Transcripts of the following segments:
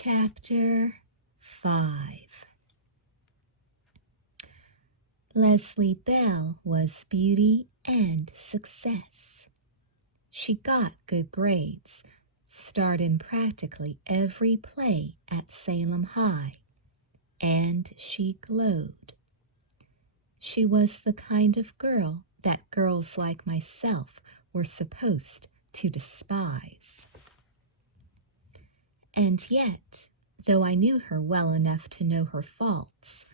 Chapter 5. Leslie Bell was beauty and success. She got good grades, starred in practically every play at Salem High, and she glowed. She was the kind of girl that girls like myself were supposed to despise. And yet, though I knew her well enough to know her faults,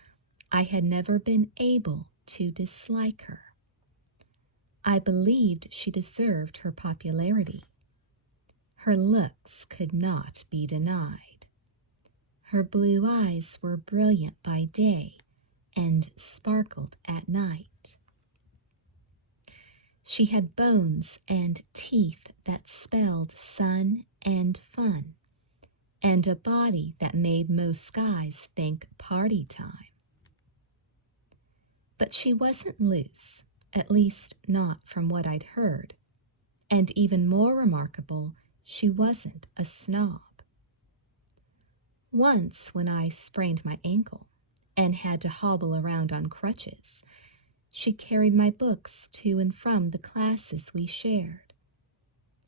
I had never been able to dislike her. I believed she deserved her popularity. Her looks could not be denied. Her blue eyes were brilliant by day and sparkled at night. She had bones and teeth that spelled sun and fun, and a body that made most guys think party time. But she wasn't loose, at least not from what I'd heard, and even more remarkable, she wasn't a snob. Once, when I sprained my ankle and had to hobble around on crutches, she carried my books to and from the classes we shared,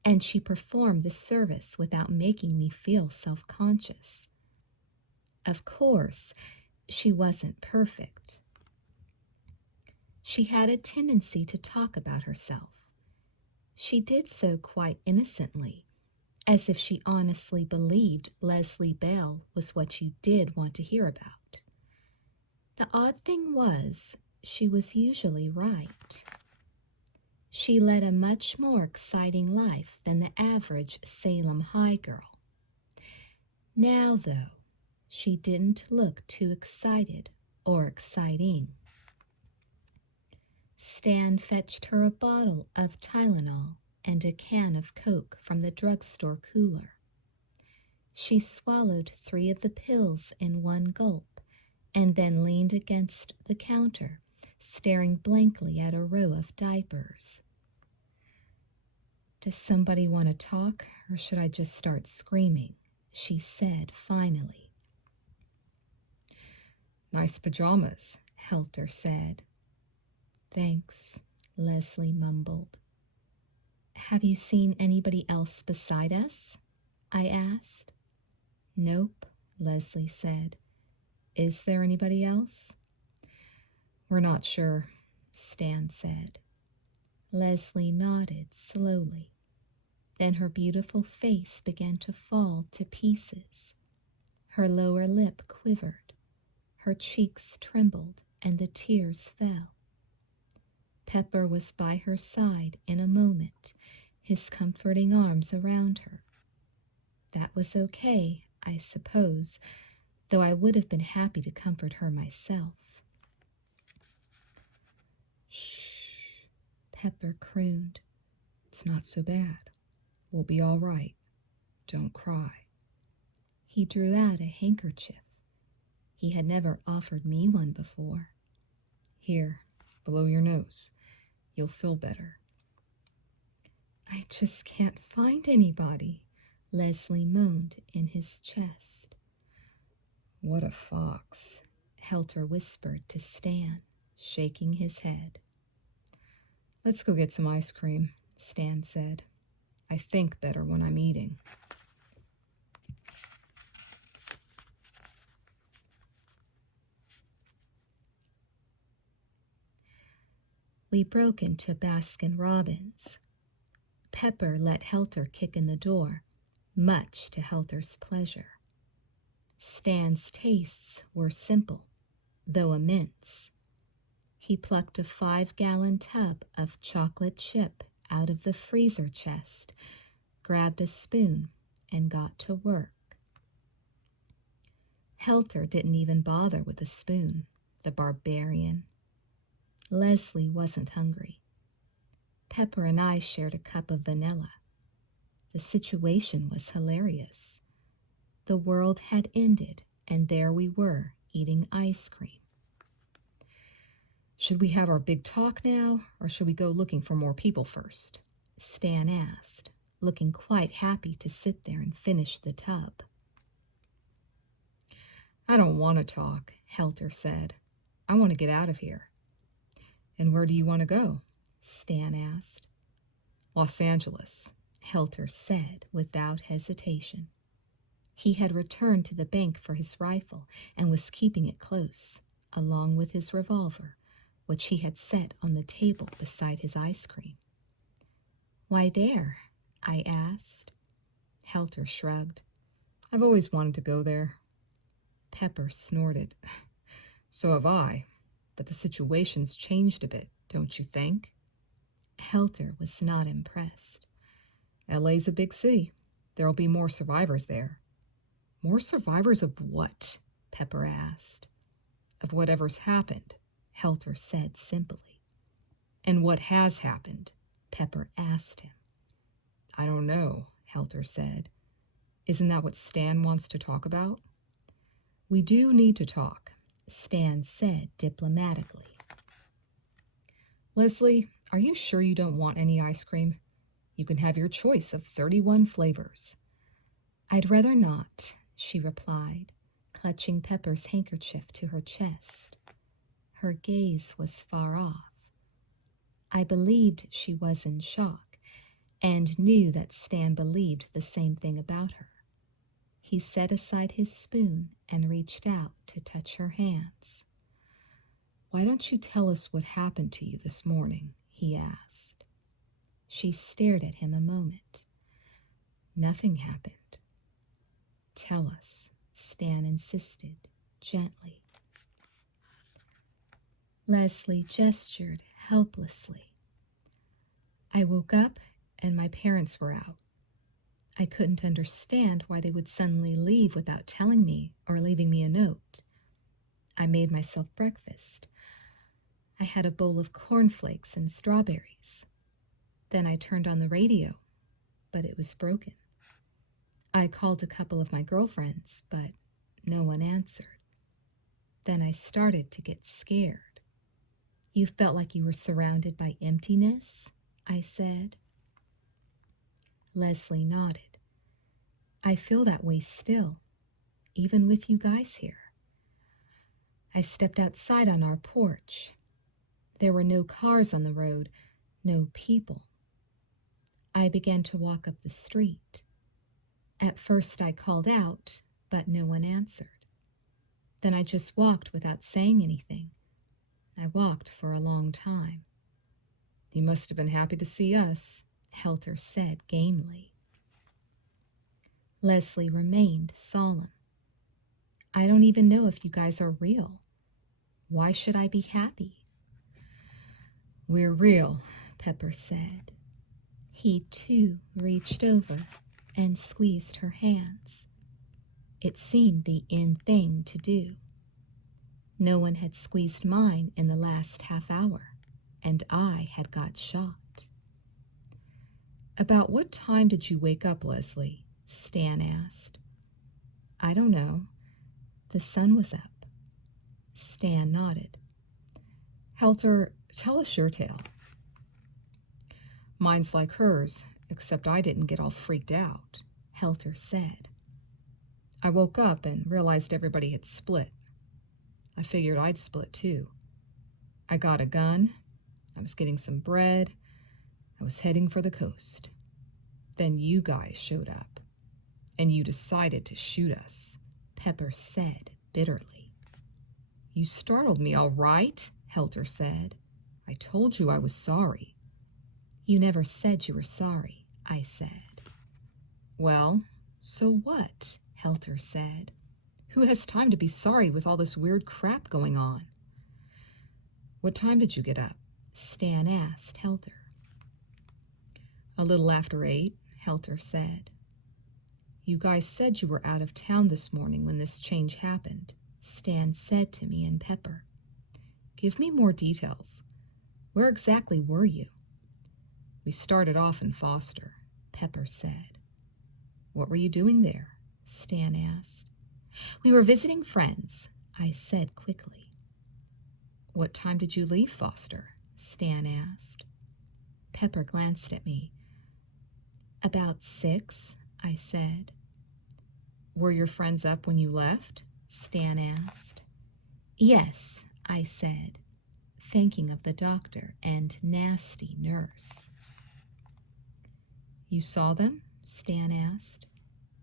and she performed the service without making me feel self-conscious. Of course, she wasn't perfect. She had a tendency to talk about herself. She did so quite innocently, as if she honestly believed Leslie Bell was what you did want to hear about. The odd thing was, she was usually right. She led a much more exciting life than the average Salem High girl. Now, though, she didn't look too excited or exciting. Stan fetched her a bottle of Tylenol and a can of Coke from the drugstore cooler. She swallowed 3 of the pills in one gulp and then leaned against the counter, staring blankly at a row of diapers. "Does somebody want to talk, or should I just start screaming?" she said finally. "Nice pajamas," Helter said. "Thanks," Leslie mumbled. "Have you seen anybody else beside us?" I asked. "Nope," Leslie said. "Is there anybody else?" "We're not sure," Stan said. Leslie nodded slowly. Then her beautiful face began to fall to pieces. Her lower lip quivered. Her cheeks trembled, and the tears fell. Pepper was by her side in a moment, his comforting arms around her. That was okay, I suppose, though I would have been happy to comfort her myself. "Shh," Pepper crooned. "It's not so bad. We'll be all right. Don't cry." He drew out a handkerchief. He had never offered me one before. "Here, below your nose. You'll feel better." "I just can't find anybody," Leslie moaned in his chest. "What a fox," Helter whispered to Stan, shaking his head. "Let's go get some ice cream," Stan said. "I think better when I'm eating." We broke into Baskin-Robbins. Pepper let Helter kick in the door, much to Helter's pleasure. Stan's tastes were simple, though immense. He plucked a 5-gallon tub of chocolate chip out of the freezer chest, grabbed a spoon, and got to work. Helter didn't even bother with a spoon, the barbarian. Leslie wasn't hungry. Pepper and I shared a cup of vanilla. The situation was hilarious. The world had ended, and there we were, eating ice cream. "Should we have our big talk now, or should we go looking for more people first?" Stan asked, looking quite happy to sit there and finish the tub. I don't want to talk, Helter said. I want to get out of here. And where do you want to go? Stan asked. Los Angeles, Helter said without hesitation. He had returned to the bank for his rifle and was keeping it close, along with his revolver, which he had set on the table beside his ice cream. Why there? I asked. Helter shrugged. I've always wanted to go there. Pepper snorted. So have I, but the situation's changed a bit, don't you think? Helter was not impressed. LA's a big city. There'll be more survivors there. More survivors of what? Pepper asked. Of whatever's happened, Helter said simply. And what has happened? Pepper asked him. I don't know, Helter said. Isn't that what Stan wants to talk about? We do need to talk, Stan said diplomatically. Leslie, are you sure you don't want any ice cream? You can have your choice of 31 flavors. I'd rather not, she replied, clutching Pepper's handkerchief to her chest. Her gaze was far off. I believed she was in shock and knew that Stan believed the same thing about her. He set aside his spoon and reached out to touch her hands. Why don't you tell us what happened to you this morning? He asked. She stared at him a moment. Nothing happened. Tell us, Stan insisted, gently. Leslie gestured helplessly. I woke up and my parents were out. I couldn't understand why they would suddenly leave without telling me or leaving me a note. I made myself breakfast. I had a bowl of cornflakes and strawberries. Then I turned on the radio, but it was broken. I called a couple of my girlfriends, but no one answered. Then I started to get scared. You felt like you were surrounded by emptiness? I said. Leslie nodded. I feel that way still, even with you guys here. I stepped outside on our porch. There were no cars on the road, no people. I began to walk up the street. At first I called out, but no one answered. Then I just walked without saying anything. I walked for a long time. You must have been happy to see us, Helter said gamely. Leslie remained solemn. I don't even know if you guys are real. Why should I be happy? We're real, Pepper said. He too reached over and squeezed her hands. It seemed the in thing to do. No one had squeezed mine in the last half hour, and I had got shocked. About what time did you wake up, Leslie? Stan asked. I don't know. The sun was up. Stan nodded. Helter, tell us your tale. Mine's like hers, except I didn't get all freaked out, Helter said. I woke up and realized everybody had split. I figured I'd split too. I got a gun. I was getting some bread. I was heading for the coast. Then you guys showed up, and you decided to shoot us, Pepper said bitterly. You startled me, all right, Helter said. I told you I was sorry. You never said you were sorry, I said. Well, so what? Helter said. Who has time to be sorry with all this weird crap going on? What time did you get up? Stan asked Helter. A little after 8, Helter said. You guys said you were out of town this morning when this change happened, Stan said to me and Pepper. Give me more details. Where exactly were you? We started off in Foster, Pepper said. What were you doing there? Stan asked. We were visiting friends, I said quickly. What time did you leave Foster? Stan asked. Pepper glanced at me. About 6, I said. Were your friends up when you left? Stan asked. Yes, I said, thinking of the doctor and nasty nurse. You saw them? Stan asked.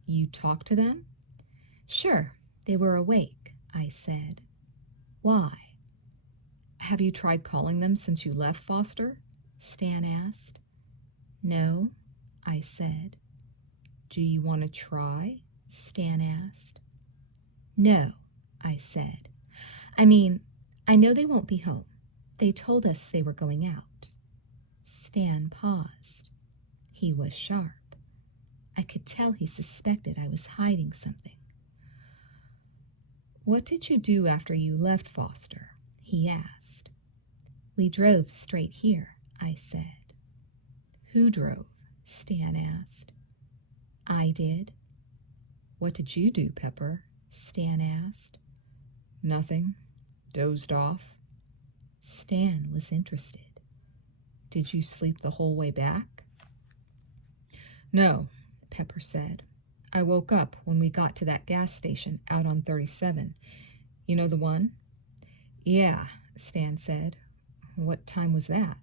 You talked to them? Sure, they were awake, I said. Why? Have you tried calling them since you left Foster? Stan asked. No, I said. Do you want to try? Stan asked. No, I said. I mean, I know they won't be home. They told us they were going out. Stan paused. He was sharp. I could tell he suspected I was hiding something. What did you do after you left Foster? He asked. We drove straight here, I said. Who drove? Stan asked. I did. What did you do, Pepper? Stan asked. Nothing. Dozed off. Stan was interested. Did you sleep the whole way back? No, Pepper said. I woke up when we got to that gas station out on 37. You know the one? Yeah, Stan said. What time was that?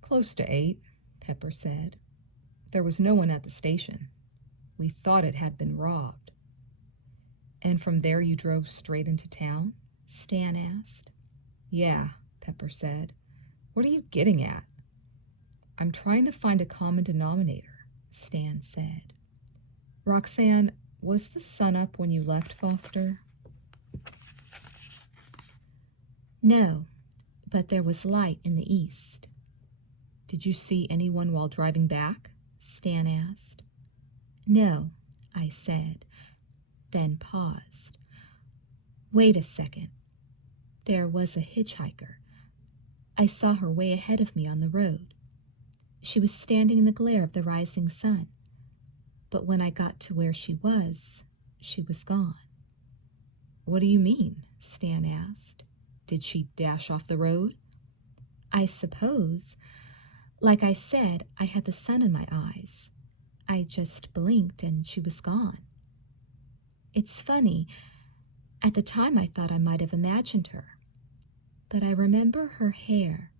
Close to 8, Pepper said. There was no one at the station. We thought it had been robbed. And from there you drove straight into town? Stan asked. Yeah, Pepper said. What are you getting at? I'm trying to find a common denominator, Stan said. Roxanne, was the sun up when you left Foster? No, but there was light in the east. Did you see anyone while driving back? Stan asked. No, I said, then paused. Wait a second. There was a hitchhiker. I saw her way ahead of me on the road. She was standing in the glare of the rising sun. But when I got to where she was gone. What do you mean? Stan asked. Did she dash off the road? I suppose. Like I said, I had the sun in my eyes. I just blinked and she was gone. It's funny. At the time I thought I might have imagined her. But I remember her hair.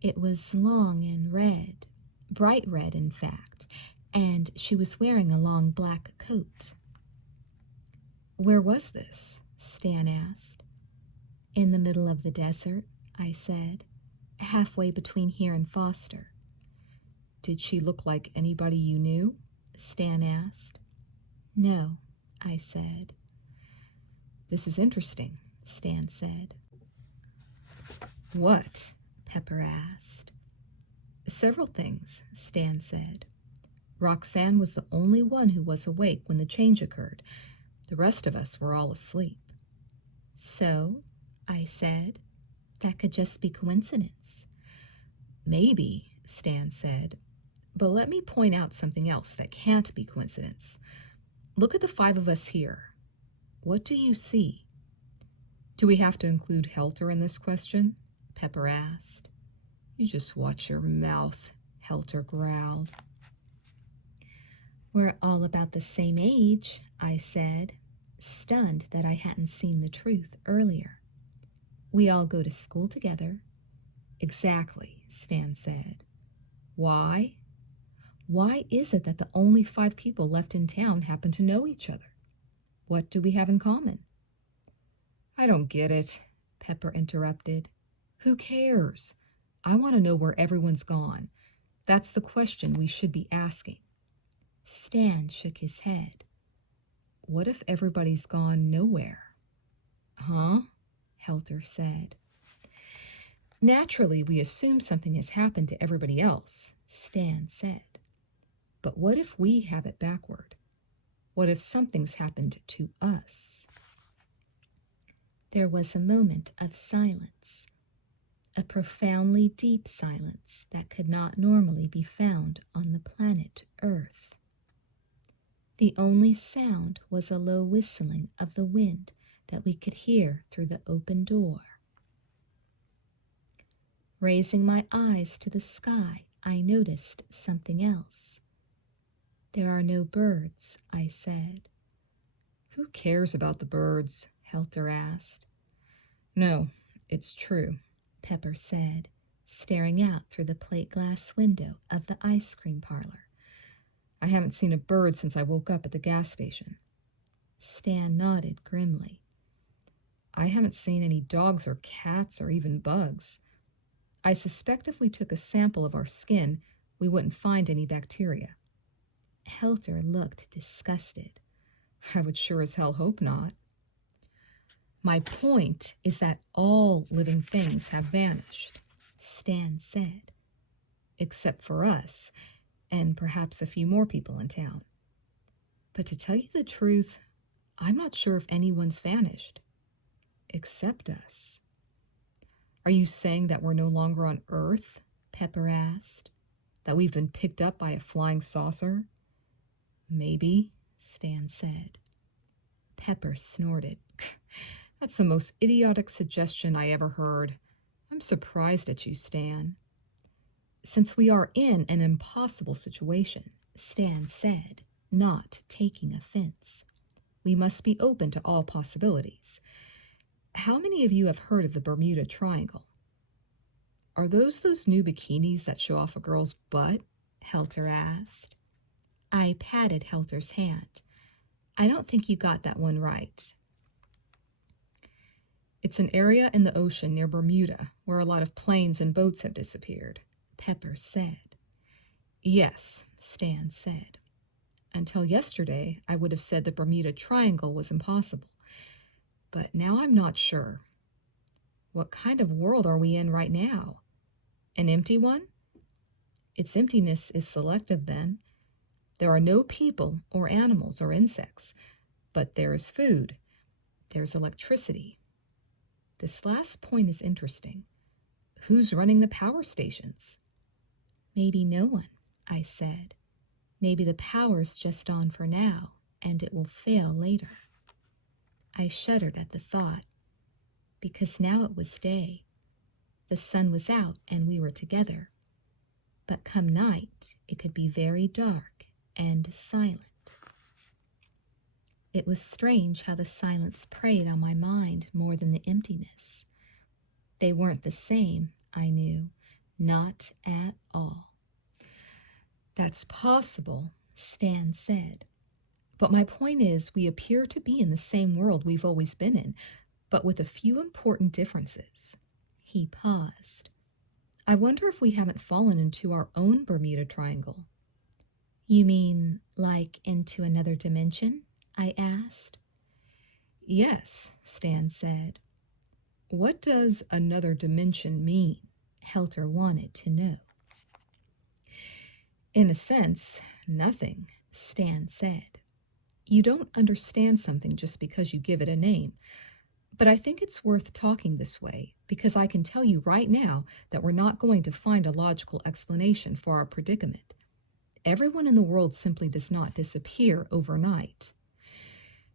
It was long and red, bright red in fact, and she was wearing a long black coat. Where was this? Stan asked. In the middle of the desert, I said, halfway between here and Foster. Did she look like anybody you knew? Stan asked. No, I said. This is interesting, Stan said. What? Pepper asked. Several things, Stan said. Roxanne was the only one who was awake when the change occurred. The rest of us were all asleep. So, I said, that could just be coincidence. Maybe, Stan said. But let me point out something else that can't be coincidence. Look at the 5 of us here. What do you see? Do we have to include Helter in this question? Pepper asked. You just watch your mouth, Helter growled. We're all about the same age, I said, stunned that I hadn't seen the truth earlier. We all go to school together. Exactly, Stan said. Why? Why is it that the only 5 people left in town happen to know each other? What do we have in common? I don't get it, Pepper interrupted. Who cares? I want to know where everyone's gone. That's the question we should be asking. Stan shook his head. What if everybody's gone nowhere? Huh? Helter said. Naturally, we assume something has happened to everybody else, Stan said. But what if we have it backward? What if something's happened to us? There was a moment of silence, a profoundly deep silence that could not normally be found on the planet Earth. The only sound was a low whistling of the wind that we could hear through the open door. Raising my eyes to the sky, I noticed something else. There are no birds, I said. Who cares about the birds? Helter asked. No, it's true, Pepper said, staring out through the plate glass window of the ice cream parlor. I haven't seen a bird since I woke up at the gas station. Stan nodded grimly. I haven't seen any dogs or cats or even bugs. I suspect if we took a sample of our skin, we wouldn't find any bacteria. Helter looked disgusted. I would sure as hell hope not. My point is that all living things have vanished, Stan said. Except for us, and perhaps a few more people in town. But to tell you the truth, I'm not sure if anyone's vanished. Except us. Are you saying that we're no longer on Earth? Pepper asked. That we've been picked up by a flying saucer? Maybe, Stan said. Pepper snorted. That's the most idiotic suggestion I ever heard. I'm surprised at you, Stan. Since we are in an impossible situation, Stan said, not taking offense, we must be open to all possibilities. How many of you have heard of the Bermuda Triangle? Are those new bikinis that show off a girl's butt? Helter asked. I patted Helter's hand. I don't think you got that one right. It's an area in the ocean near Bermuda where a lot of planes and boats have disappeared, Pepper said. Yes, Stan said. Until yesterday, I would have said the Bermuda Triangle was impossible. But now I'm not sure. What kind of world are we in right now? An empty one? Its emptiness is selective then. There are no people or animals or insects, but there is food. There's electricity. This last point is interesting. Who's running the power stations? Maybe no one, I said. Maybe the power's just on for now, and it will fail later. I shuddered at the thought, because now it was day. The sun was out and we were together. But come night, it could be very dark and silent. It was strange how the silence preyed on my mind more than the emptiness. They weren't the same, I knew, not at all. That's possible, Stan said. But my point is, we appear to be in the same world we've always been in, but with a few important differences. He paused. I wonder if we haven't fallen into our own Bermuda Triangle. You mean, like into another dimension? I asked. Yes, Stan said. What does another dimension mean? Helter wanted to know. In a sense, nothing, Stan said. You don't understand something just because you give it a name. But I think it's worth talking this way because I can tell you right now that we're not going to find a logical explanation for our predicament. Everyone in the world simply does not disappear overnight.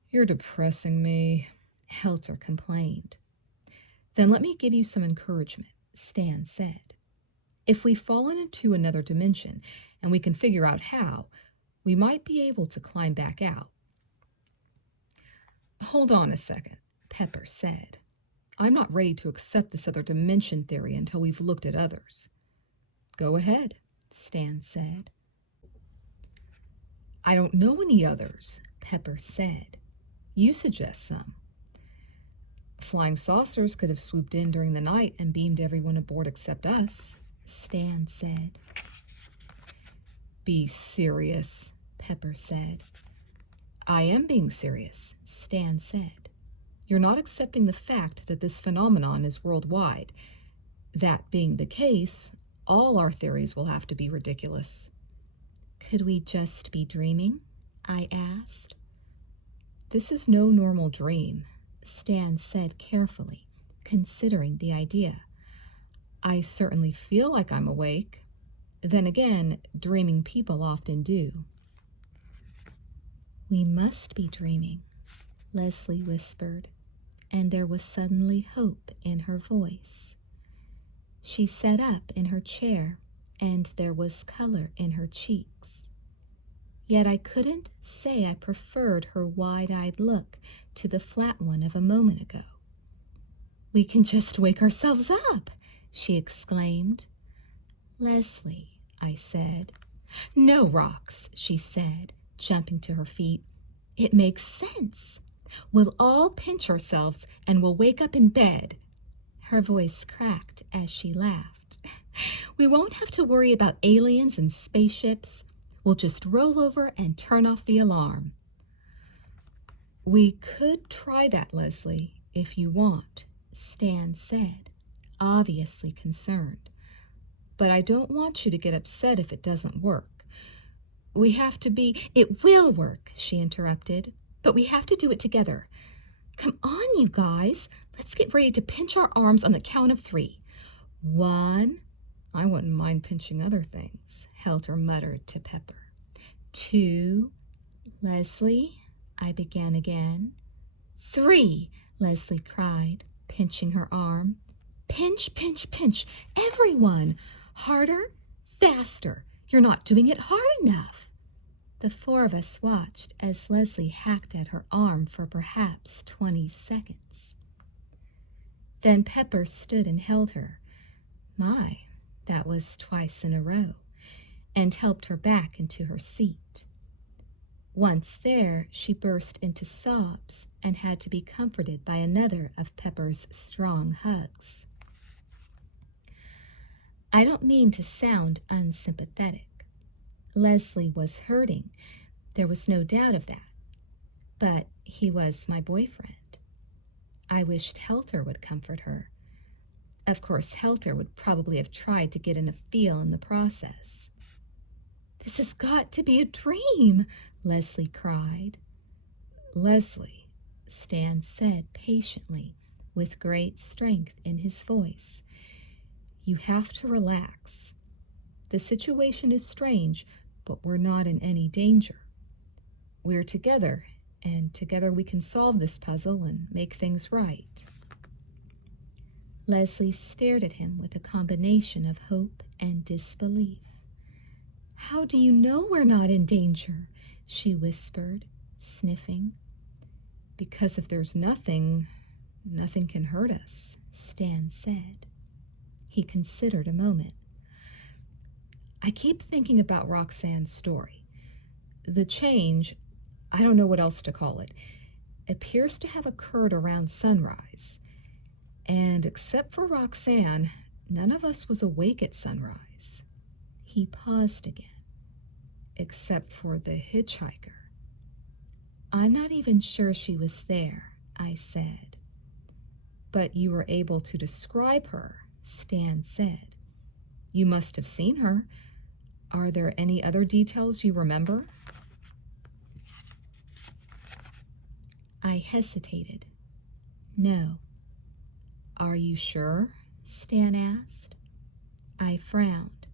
You're depressing me, Helter complained. Then let me give you some encouragement, Stan said. If we've fallen into another dimension and we can figure out how, we might be able to climb back out. Hold on a second, Pepper said. I'm not ready to accept this other dimension theory until we've looked at others. Go ahead, Stan said. I don't know any others, Pepper said. You suggest some. Flying saucers could have swooped in during the night and beamed everyone aboard except us, Stan said. Be serious, Pepper said. I am being serious, Stan said. You're not accepting the fact that this phenomenon is worldwide. That being the case, all our theories will have to be ridiculous. Could we just be dreaming? I asked. This is no normal dream, Stan said carefully, considering the idea. I certainly feel like I'm awake. Then again, dreaming people often do. We must be dreaming, Leslie whispered, and there was suddenly hope in her voice. She sat up in her chair, and there was color in her cheeks. Yet I couldn't say I preferred her wide-eyed look to the flat one of a moment ago. "We can just wake ourselves up," she exclaimed. "Leslie," I said. "No rocks," she said, jumping to her feet. "It makes sense. We'll all pinch ourselves and we'll wake up in bed." Her voice cracked as she laughed. "We won't have to worry about aliens and spaceships. We'll just roll over and turn off the alarm." "We could try that, Leslie, if you want," Stan said, obviously concerned. "But I don't want you to get upset if it doesn't work. We have to be—" "It will work," she interrupted, "but we have to do it together. Come on, you guys. Let's get ready to pinch our arms on the count of 3. 1, I wouldn't mind pinching other things," Helter muttered to Pepper. 2, Leslie, I began again. 3, Leslie cried, pinching her arm. "Pinch, pinch, pinch, everyone! Harder, faster! You're not doing it hard enough!" The 4 of us watched as Leslie hacked at her arm for perhaps 20 seconds. Then Pepper stood and held her. My, that was twice in a row, and helped her back into her seat. Once there, she burst into sobs and had to be comforted by another of Pepper's strong hugs. I don't mean to sound unsympathetic. Leslie was hurting. There was no doubt of that. But he was my boyfriend. I wished Helter would comfort her. Of course, Helter would probably have tried to get in a feel in the process. "This has got to be a dream," Leslie cried. "Leslie," Stan said patiently, with great strength in his voice, "you have to relax. The situation is strange, but we're not in any danger. We're together, and together we can solve this puzzle and make things right." Leslie stared at him with a combination of hope and disbelief. "How do you know we're not in danger?" she whispered, sniffing. "Because if there's nothing can hurt us," Stan said. He considered a moment. "I keep thinking about Roxanne's story. The change, I don't know what else to call it, appears to have occurred around sunrise. And except for Roxanne, none of us was awake at sunrise." He paused again. "Except for the hitchhiker." "I'm not even sure she was there," I said. "But you were able to describe her," Stan said. "You must have seen her. Are there any other details you remember?" I hesitated. "No." "Are you sure?" Stan asked. I frowned.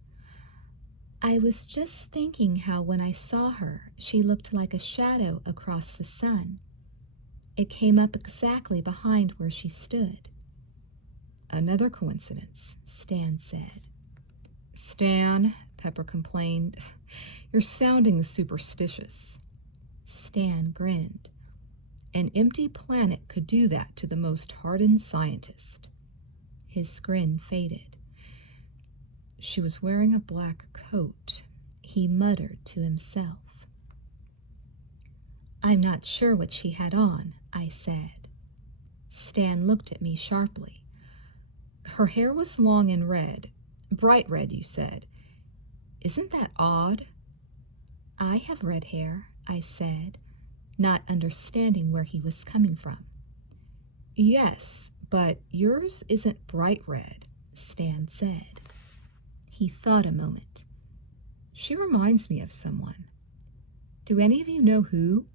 I was just thinking how when I saw her, she looked like a shadow across the sun. It came up exactly behind where she stood. "Another coincidence," Stan said. "Stan," Pepper complained, "you're sounding superstitious." Stan grinned. "An empty planet could do that to the most hardened scientist." His grin faded. "She was wearing a black coat," he muttered to himself. "I'm not sure what she had on," I said. Stan looked at me sharply. "Her hair was long and red. Bright red, you said. Isn't that odd?" "I have red hair," I said, not understanding where he was coming from. "Yes, but yours isn't bright red," Stan said. He thought a moment. "She reminds me of someone. Do any of you know who?"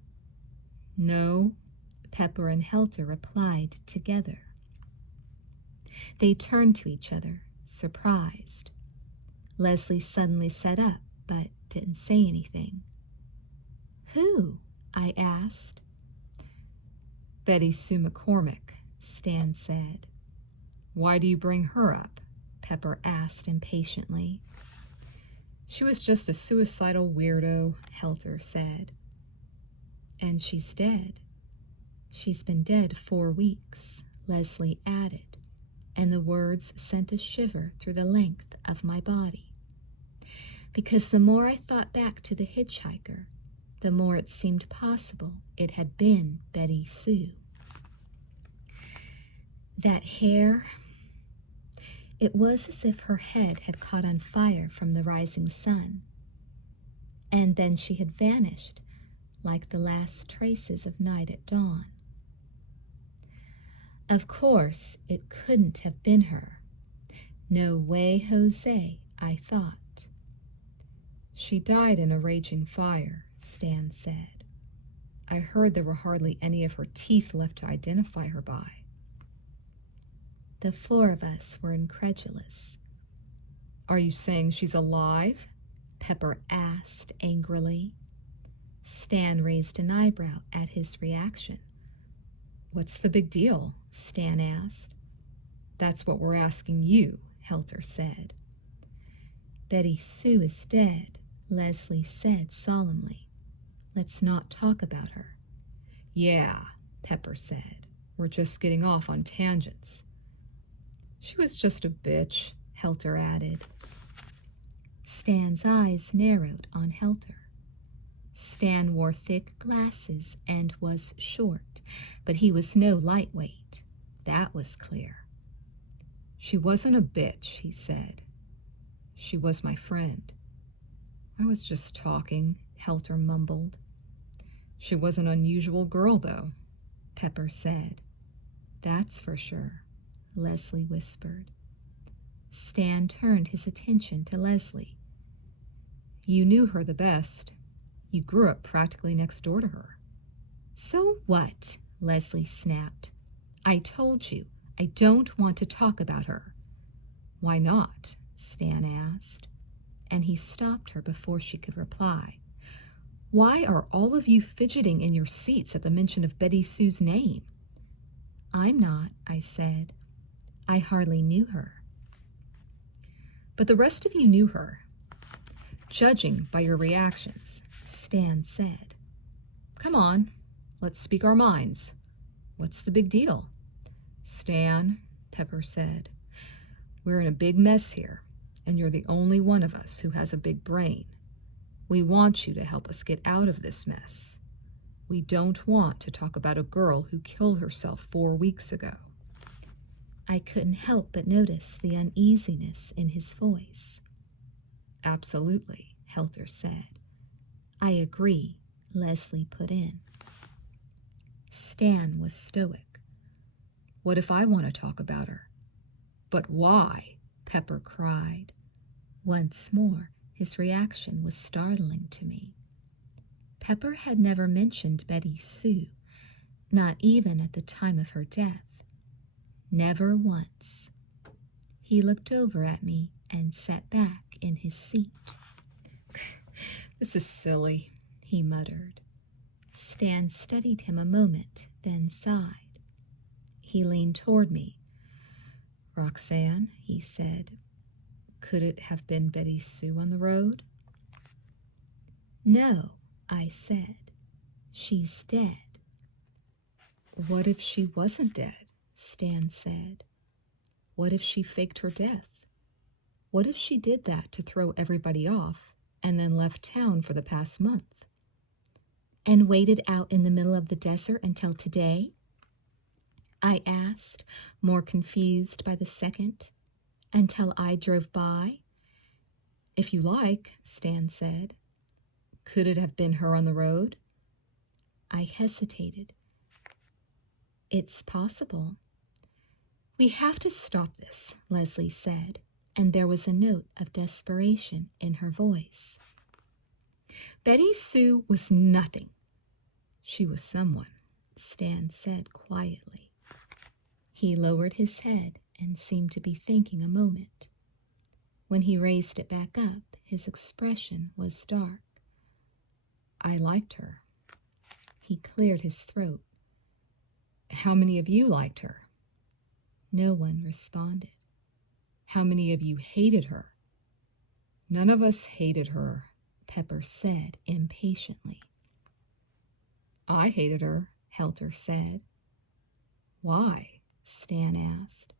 "No," Pepper and Helter replied together. They turned to each other, surprised. Leslie suddenly sat up, but didn't say anything. "Who?" I asked. "Betty Sue McCormick," Stan said. "Why do you bring her up?" Pepper asked impatiently. She was just a suicidal weirdo, Helter said. And she's dead. She's been dead 4 weeks, Leslie added, and the words sent a shiver through the length of my body. Because the more I thought back to the hitchhiker, the more it seemed possible it had been Betty Sue. That hair, it was as if her head had caught on fire from the rising sun, and then she had vanished like the last traces of night at dawn. Of course, it couldn't have been her. No way, Jose, I thought. She died in a raging fire, Stan said. I heard there were hardly any of her teeth left to identify her by. The 4 of us were incredulous. Are you saying she's alive? Pepper asked angrily. Stan raised an eyebrow at his reaction. What's the big deal? Stan asked. That's what we're asking you, Helter said. Betty Sue is dead, Leslie said solemnly. Let's not talk about her. Yeah, Pepper said. We're just getting off on tangents. She was just a bitch, Helter added. Stan's eyes narrowed on Helter. Stan wore thick glasses and was short, but he was no lightweight. That was clear. She wasn't a bitch, he said. She was my friend. I was just talking, Helter mumbled. She was an unusual girl, though, Pepper said. That's for sure, Leslie whispered. Stan turned his attention to Leslie. You knew her the best. You grew up practically next door to her. So what? Leslie snapped. I told you, I don't want to talk about her. Why not? Stan asked, and he stopped her before she could reply. Why are all of you fidgeting in your seats at the mention of Betty Sue's name? I'm not, I said. I hardly knew her. But the rest of you knew her, judging by your reactions, Stan said. Come on, let's speak our minds. What's the big deal? Stan, Pepper said. We're in a big mess here, and you're the only one of us who has a big brain. We want you to help us get out of this mess. We don't want to talk about a girl who killed herself 4 weeks ago. I couldn't help but notice the uneasiness in his voice. Absolutely, Helter said. I agree, Leslie put in. Stan was stoic. What if I want to talk about her? But why? Pepper cried. Once more, his reaction was startling to me. Pepper had never mentioned Betty Sue, not even at the time of her death. Never once. He looked over at me and sat back in his seat. This is silly, he muttered. Stan studied him a moment, then sighed. He leaned toward me. Roxanne, he said, could it have been Betty Sue on the road? No, I said. She's dead. What if she wasn't dead? Stan said. What if she faked her death? What if she did that to throw everybody off and then left town for the past month? And waited out in the middle of the desert until today? I asked, more confused by the second. Until I drove by? If you like, Stan said. Could it have been her on the road? I hesitated. It's possible. We have to stop this, Leslie said, and there was a note of desperation in her voice. Betty Sue was nothing. She was someone, Stan said quietly. He lowered his head and seemed to be thinking a moment. When he raised it back up, his expression was dark. I liked her. He cleared his throat. How many of you liked her? No one responded. How many of you hated her? None of us hated her, Pepper said impatiently. I hated her, Helter said. Why? Stan asked.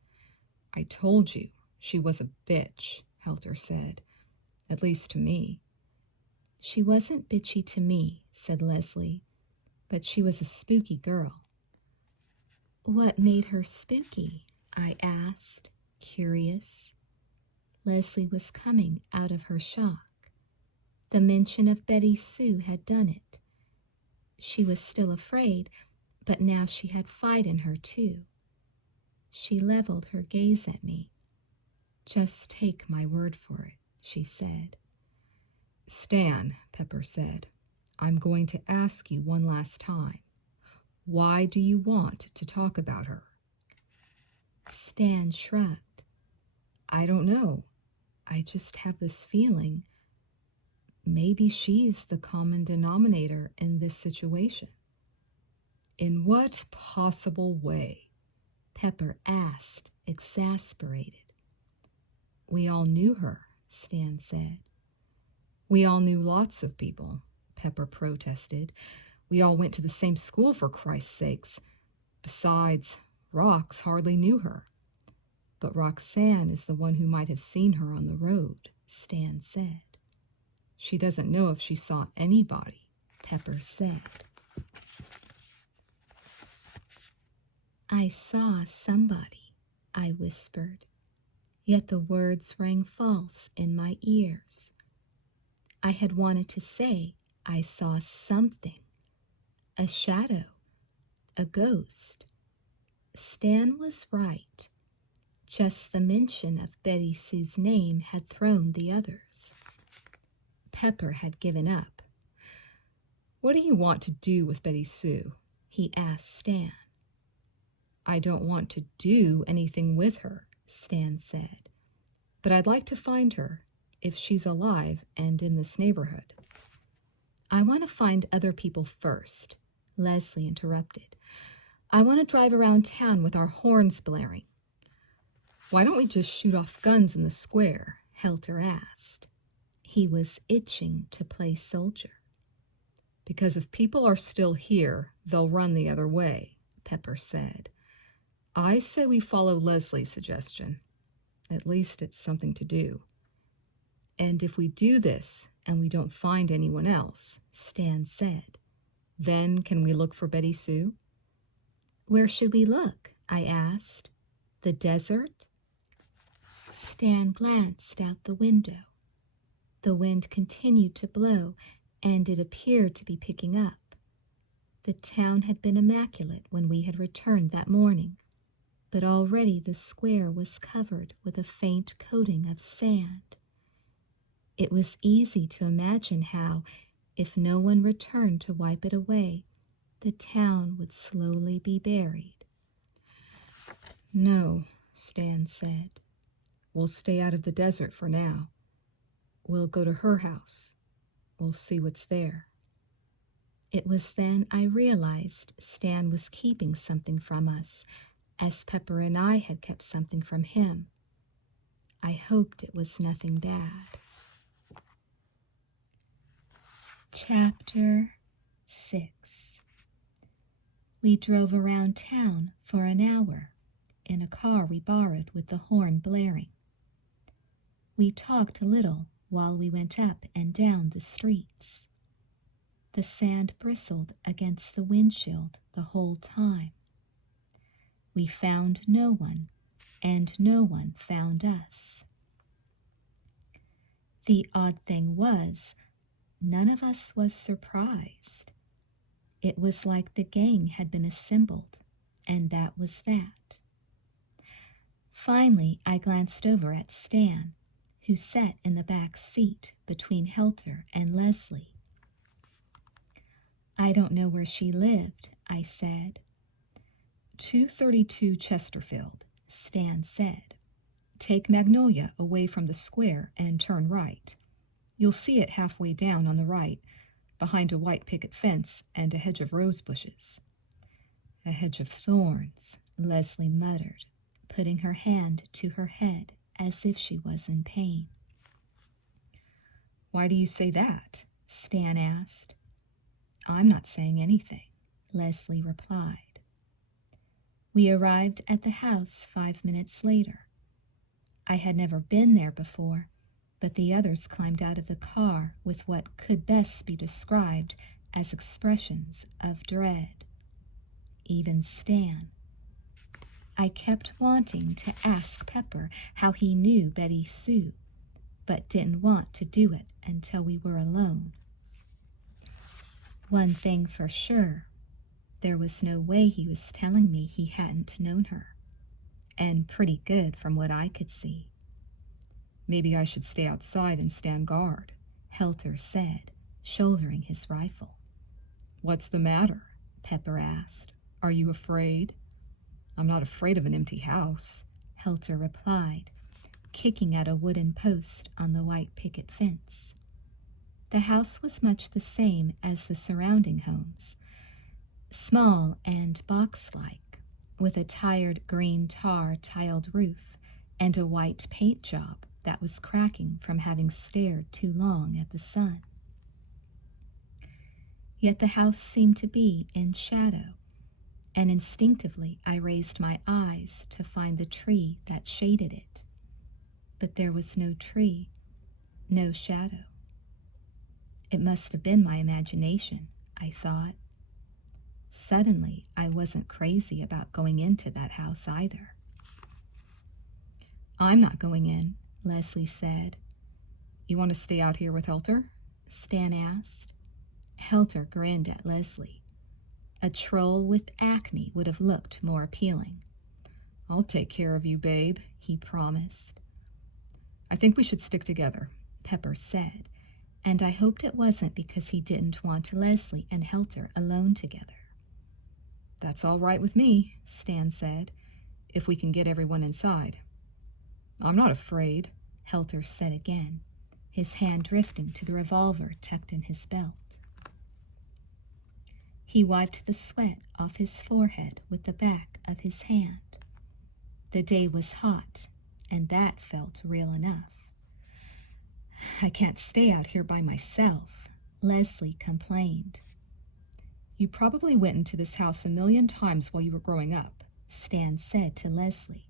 I told you she was a bitch, Helter said. At least to me. She wasn't bitchy to me, said Leslie, but she was a spooky girl. What made her spooky? I asked, curious. Leslie was coming out of her shock. The mention of Betty Sue had done it. She was still afraid, but now she had fight in her too. She leveled her gaze at me. Just take my word for it, she said. Stan, Pepper said, I'm going to ask you one last time. Why do you want to talk about her? Stan shrugged. I don't know. I just have this feeling. Maybe she's the common denominator in this situation. In what possible way? Pepper asked, exasperated. We all knew her, Stan said. We all knew lots of people, Pepper protested. We all went to the same school, for Christ's sakes. Besides, Rox hardly knew her. But Roxanne is the one who might have seen her on the road, Stan said. She doesn't know if she saw anybody, Pepper said. I saw somebody, I whispered, yet the words rang false in my ears. I had wanted to say I saw something, a shadow, a ghost. Stan was right. Just the mention of Betty Sue's name had thrown the others. Pepper had given up. What do you want to do with Betty Sue? He asked Stan. I don't want to do anything with her, Stan said. But I'd like to find her, if she's alive and in this neighborhood. I want to find other people first, Leslie interrupted. I want to drive around town with our horns blaring. Why don't we just shoot off guns in the square? Helter asked. He was itching to play soldier. Because if people are still here, they'll run the other way, Pepper said. I say we follow Leslie's suggestion. At least it's something to do. And if we do this and we don't find anyone else, Stan said, then can we look for Betty Sue? Where should we look? I asked. The desert? Stan glanced out the window. The wind continued to blow, and it appeared to be picking up. The town had been immaculate when we had returned that morning, but already the square was covered with a faint coating of sand. It was easy to imagine how, if no one returned to wipe it away, the town would slowly be buried. No, Stan said. We'll stay out of the desert for now. We'll go to her house. We'll see what's there. It was then I realized Stan was keeping something from us, as Pepper and I had kept something from him. I hoped it was nothing bad. Chapter 6. We drove around town for an hour in a car we borrowed with the horn blaring. We talked a little while we went up and down the streets. The sand bristled against the windshield the whole time. We found no one, and no one found us. The odd thing was, none of us was surprised. It was like the gang had been assembled, and that was that. Finally, I glanced over at Stan, who sat in the back seat between Helter and Leslie. I don't know where she lived, I said. 232 Chesterfield, Stan said. Take Magnolia away from the square and turn right. You'll see it halfway down on the right, behind a white picket fence and a hedge of rose bushes. A hedge of thorns, Leslie muttered, putting her hand to her head as if she was in pain. Why do you say that? Stan asked. I'm not saying anything, Leslie replied. We arrived at the house 5 minutes later. I had never been there before, but the others climbed out of the car with what could best be described as expressions of dread. Even Stan. I kept wanting to ask Pepper how he knew Betty Sue, but didn't want to do it until we were alone. One thing for sure, there was no way he was telling me he hadn't known her, and pretty good from what I could see. Maybe I should stay outside and stand guard, Helter said, shouldering his rifle. What's the matter? Pepper asked. Are you afraid? I'm not afraid of an empty house, Helter replied, kicking at a wooden post on the white picket fence. The house was much the same as the surrounding homes, small and box-like, with a tired green tar tiled roof and a white paint job that was cracking from having stared too long at the sun. Yet the house seemed to be in shadow, and instinctively I raised my eyes to find the tree that shaded it. But there was no tree, no shadow. It must have been my imagination, I thought. Suddenly, I wasn't crazy about going into that house either. I'm not going in, Leslie said. You want to stay out here with Helter? Stan asked. Helter grinned at Leslie. A troll with acne would have looked more appealing. I'll take care of you, babe, he promised. I think we should stick together, Pepper said, and I hoped it wasn't because he didn't want Leslie and Helter alone together. That's all right with me, Stan said, if we can get everyone inside. I'm not afraid, Helter said again, his hand drifting to the revolver tucked in his belt. He wiped the sweat off his forehead with the back of his hand. The day was hot, and that felt real enough. I can't stay out here by myself, Leslie complained. You probably went into this house 1,000,000 times while you were growing up, Stan said to Leslie.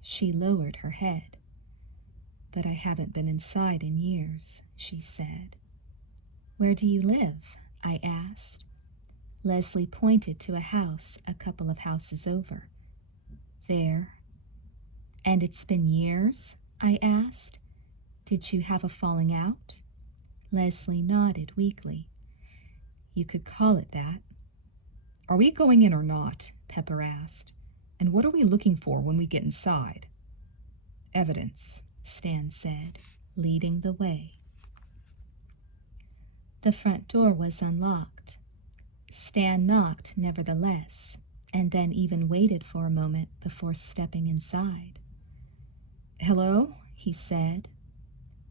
She lowered her head. But I haven't been inside in years, she said. Where do you live? I asked. Leslie pointed to a house a couple of houses over. There. And it's been years? I asked. Did you have a falling out? Leslie nodded weakly. You could call it that. Are we going in or not? Pepper asked. And what are we looking for when we get inside? Evidence, Stan said, leading the way. The front door was unlocked. Stan knocked nevertheless, and then even waited for a moment before stepping inside. Hello, he said.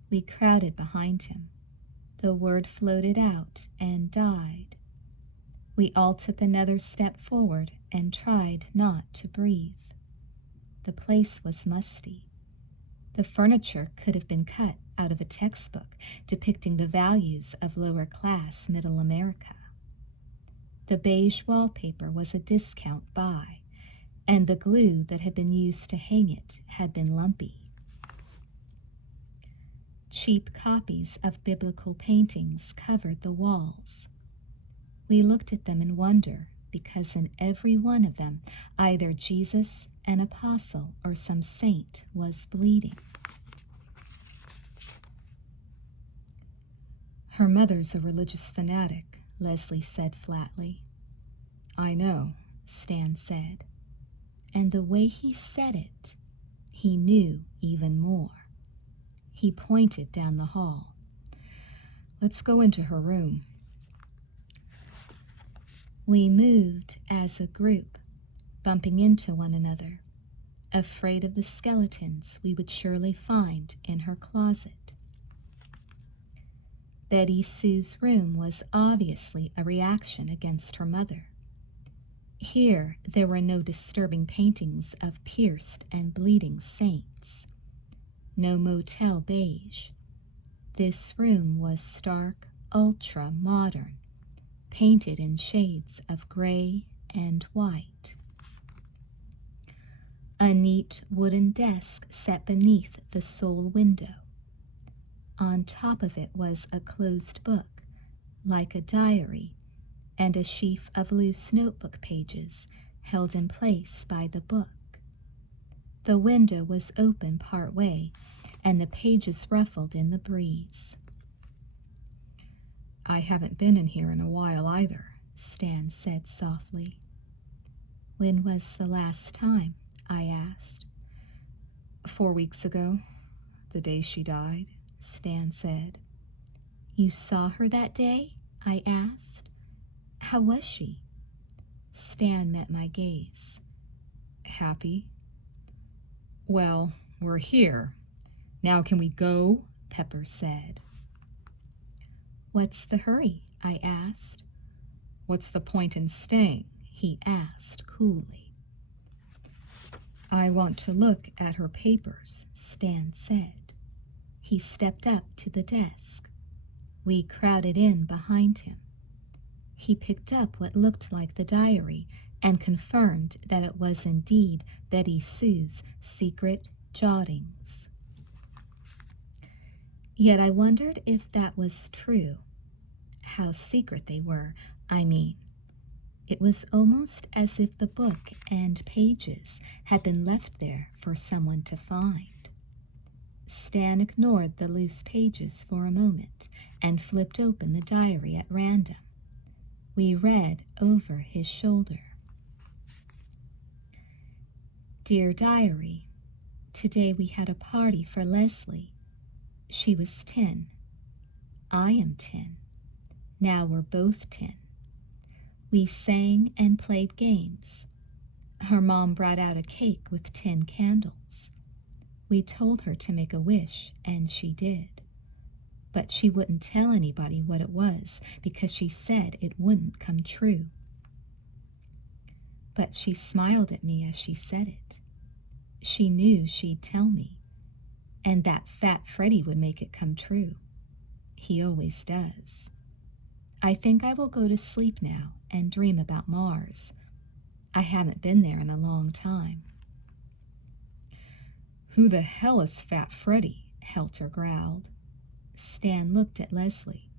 We crowded behind him. The word floated out and died. We all took another step forward and tried not to breathe. The place was musty. The furniture could have been cut out of a textbook depicting the values of lower-class middle America. The beige wallpaper was a discount buy, and the glue that had been used to hang it had been lumpy. Cheap copies of biblical paintings covered the walls. We looked at them in wonder because in every one of them, either Jesus, an apostle, or some saint was bleeding. Her mother's a religious fanatic, Leslie said flatly. I know, Stan said. And the way he said it, he knew even more. He pointed down the hall. Let's go into her room. We moved as a group, bumping into one another, afraid of the skeletons we would surely find in her closet. Betty Sue's room was obviously a reaction against her mother. Here there were no disturbing paintings of pierced and bleeding saints. No motel beige. This room was stark, ultra-modern, painted in shades of gray and white. A neat wooden desk sat beneath the sole window. On top of it was a closed book, like a diary, and a sheaf of loose notebook pages held in place by the book. The window was open part way, and the pages ruffled in the breeze. I haven't been in here in a while either, Stan said softly. When was the last time? I asked. 4 weeks ago, the day she died, Stan said. You saw her that day? I asked. How was she? Stan met my gaze. Happy? Well, we're here. Now can we go? Pepper said. What's the hurry? I asked. What's the point in staying? He asked coolly. I want to look at her papers, Stan said. He stepped up to the desk. We crowded in behind him. He picked up what looked like the diary and confirmed that it was indeed Betty Sue's secret jottings. Yet I wondered if that was true. How secret they were, I mean. It was almost as if the book and pages had been left there for someone to find. Stan ignored the loose pages for a moment and flipped open the diary at random. We read over his shoulder. Dear Diary, today we had a party for Leslie. She was 10. I am 10. Now we're both 10. We sang and played games. Her mom brought out a cake with 10 candles. We told her to make a wish, and she did. But she wouldn't tell anybody what it was because she said it wouldn't come true. But she smiled at me as she said it. She knew she'd tell me, and that fat Freddy would make it come true. He always does. I think I will go to sleep now and dream about Mars. I haven't been there in a long time. Who the hell is Fat Freddy? Helter growled. Stan looked at Leslie.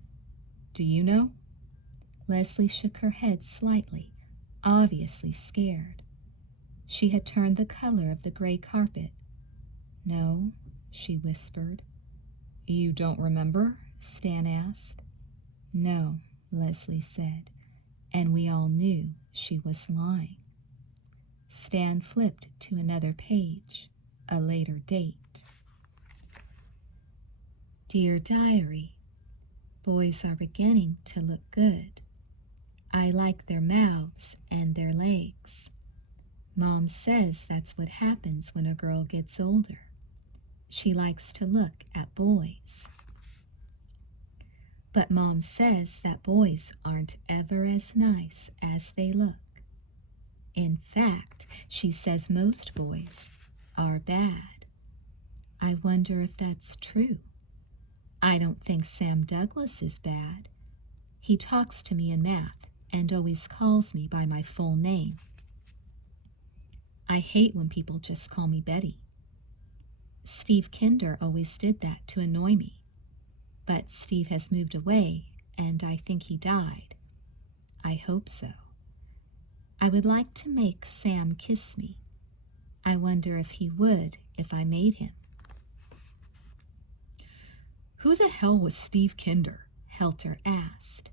Do you know? Leslie shook her head slightly, obviously scared. She had turned the color of the gray carpet. No, she whispered. You don't remember? Stan asked. No, Leslie said, and we all knew she was lying. Stan flipped to another page, a later date. Dear Diary, boys are beginning to look good. I like their mouths and their legs. Mom says that's what happens when a girl gets older. She likes to look at boys. But Mom says that boys aren't ever as nice as they look. In fact, she says most boys are bad. I wonder if that's true. I don't think Sam Douglas is bad. He talks to me in math and always calls me by my full name. I hate when people just call me Betty. Steve Kinder always did that to annoy me. But Steve has moved away, and I think he died. I hope so. I would like to make Sam kiss me. I wonder if he would if I made him. Who the hell was Steve Kinder? Helter asked.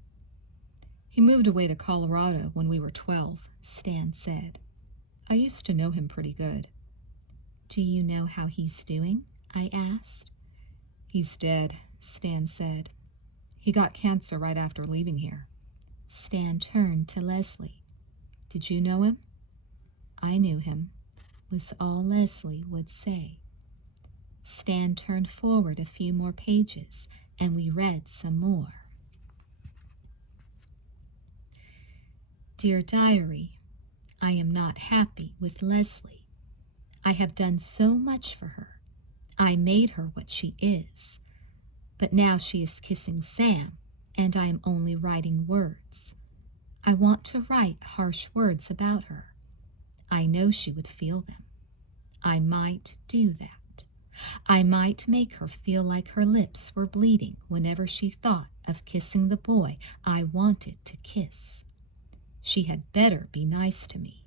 He moved away to Colorado when we were 12, Stan said. I used to know him pretty good. Do you know how he's doing? I asked. He's dead, Stan said. He got cancer right after leaving here. Stan turned to Leslie. Did you know him? I knew him, was all Leslie would say. Stan turned forward a few more pages, and we read some more. Dear Diary, I am not happy with Leslie. I have done so much for her. I made her what she is. But now she is kissing Sam, and I am only writing words. I want to write harsh words about her. I know she would feel them. I might do that. I might make her feel like her lips were bleeding whenever she thought of kissing the boy I wanted to kiss. She had better be nice to me.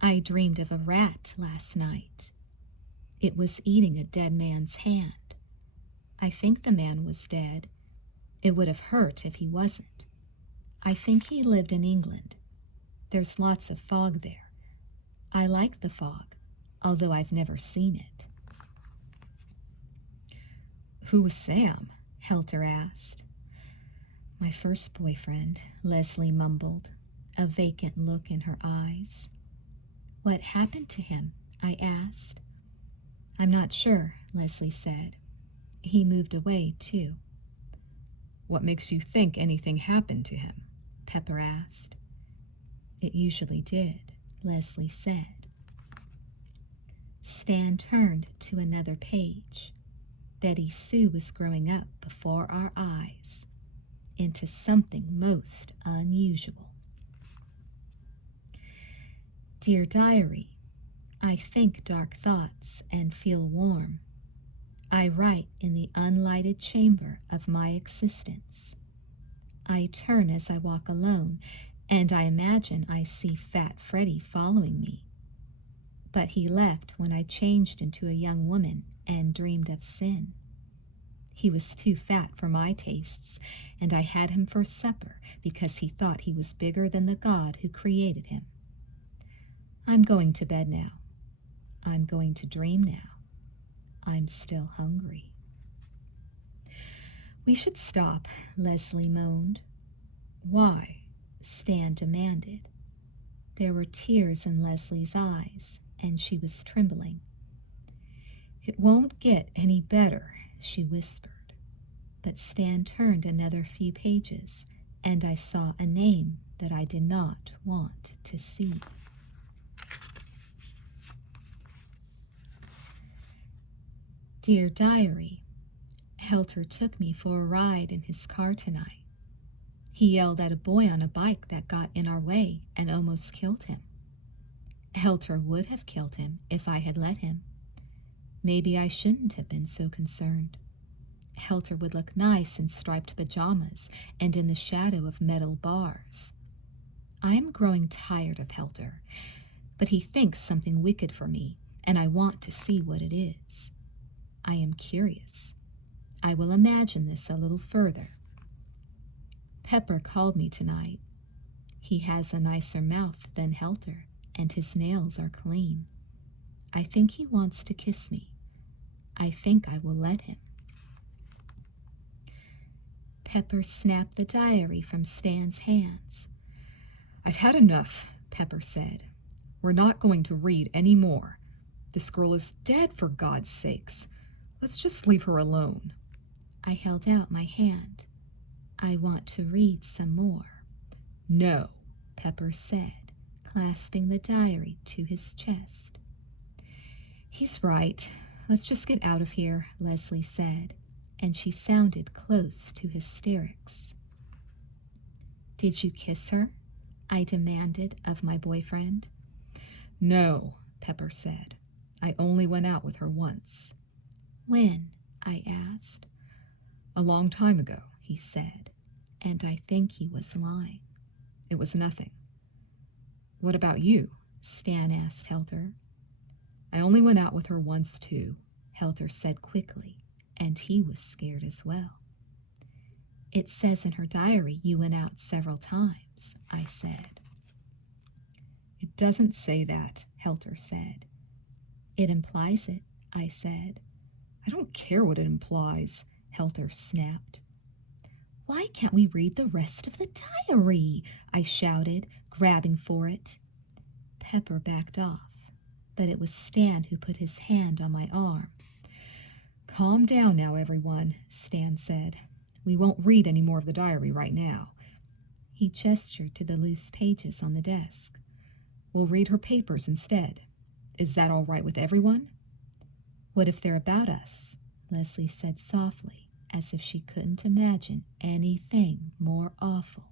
I dreamed of a rat last night. It was eating a dead man's hand. I think the man was dead. It would have hurt if he wasn't. I think he lived in England. There's lots of fog there. I like the fog, although I've never seen it. Who was Sam? Helter asked. My first boyfriend, Leslie mumbled, a vacant look in her eyes. What happened to him? I asked. I'm not sure, Leslie said. He moved away, too. What makes you think anything happened to him? Pepper asked. It usually did, Leslie said. Stan turned to another page. Betty Sue was growing up before our eyes into something most unusual. Dear Diary, I think dark thoughts and feel warm. I write in the unlighted chamber of my existence. I turn as I walk alone, and I imagine I see Fat Freddy following me. But he left when I changed into a young woman and dreamed of sin. He was too fat for my tastes, and I had him for supper because he thought he was bigger than the God who created him. I'm going to bed now. I'm going to dream now. I'm still hungry. We should stop, Leslie moaned. Why? Stan demanded. There were tears in Leslie's eyes, and she was trembling. It won't get any better, she whispered. But Stan turned another few pages, and I saw a name that I did not want to see. Dear Diary, Helter took me for a ride in his car tonight. He yelled at a boy on a bike that got in our way and almost killed him. Helter would have killed him if I had let him. Maybe I shouldn't have been so concerned. Helter would look nice in striped pajamas and in the shadow of metal bars. I am growing tired of Helter, but he thinks something wicked for me, and I want to see what it is. I am curious. I will imagine this a little further. Pepper called me tonight. He has a nicer mouth than Helter, and his nails are clean. I think he wants to kiss me. I think I will let him. Pepper snapped the diary from Stan's hands. I've had enough, Pepper said. We're not going to read any more. This girl is dead, for God's sakes. Let's just leave her alone. I held out my hand. I want to read some more. No, Pepper said, clasping the diary to his chest. He's right. Let's just get out of here, Leslie said, and she sounded close to hysterics. Did you kiss her? I demanded of my boyfriend. No, Pepper said. I only went out with her once. When? I asked. A long time ago, he said, and I think he was lying. It was nothing. What about you? Stan asked Helter. I only went out with her once, too, Helter said quickly, and he was scared as well. It says in her diary you went out several times, I said. It doesn't say that, Helter said. It implies it, I said. I don't care what it implies, Helter snapped. Why can't we read the rest of the diary? I shouted, grabbing for it. Pepper backed off, but it was Stan who put his hand on my arm. Calm down now, everyone, Stan said. We won't read any more of the diary right now. He gestured to the loose pages on the desk. We'll read her papers instead. Is that all right with everyone? What if they're about us? Leslie said softly, as if she couldn't imagine anything more awful.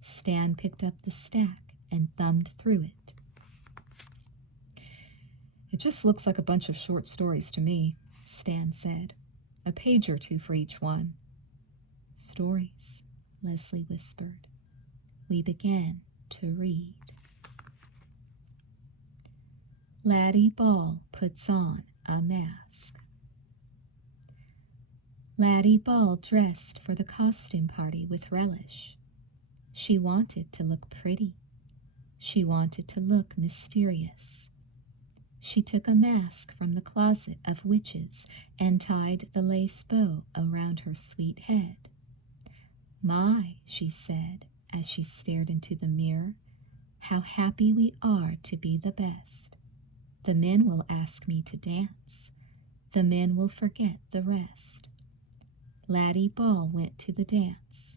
Stan picked up the stack and thumbed through it. It just looks like a bunch of short stories to me, Stan said. a page or two for each one. Stories, Leslie whispered. We began to read. Laddie Ball puts on a mask. Laddie Ball dressed for the costume party with relish. She wanted to look pretty. She wanted to look mysterious. She took a mask from the closet of witches and tied the lace bow around her sweet head. My, she said, as she stared into the mirror, how happy we are to be the best. The men will ask me to dance. The men will forget the rest. Laddie Ball went to the dance.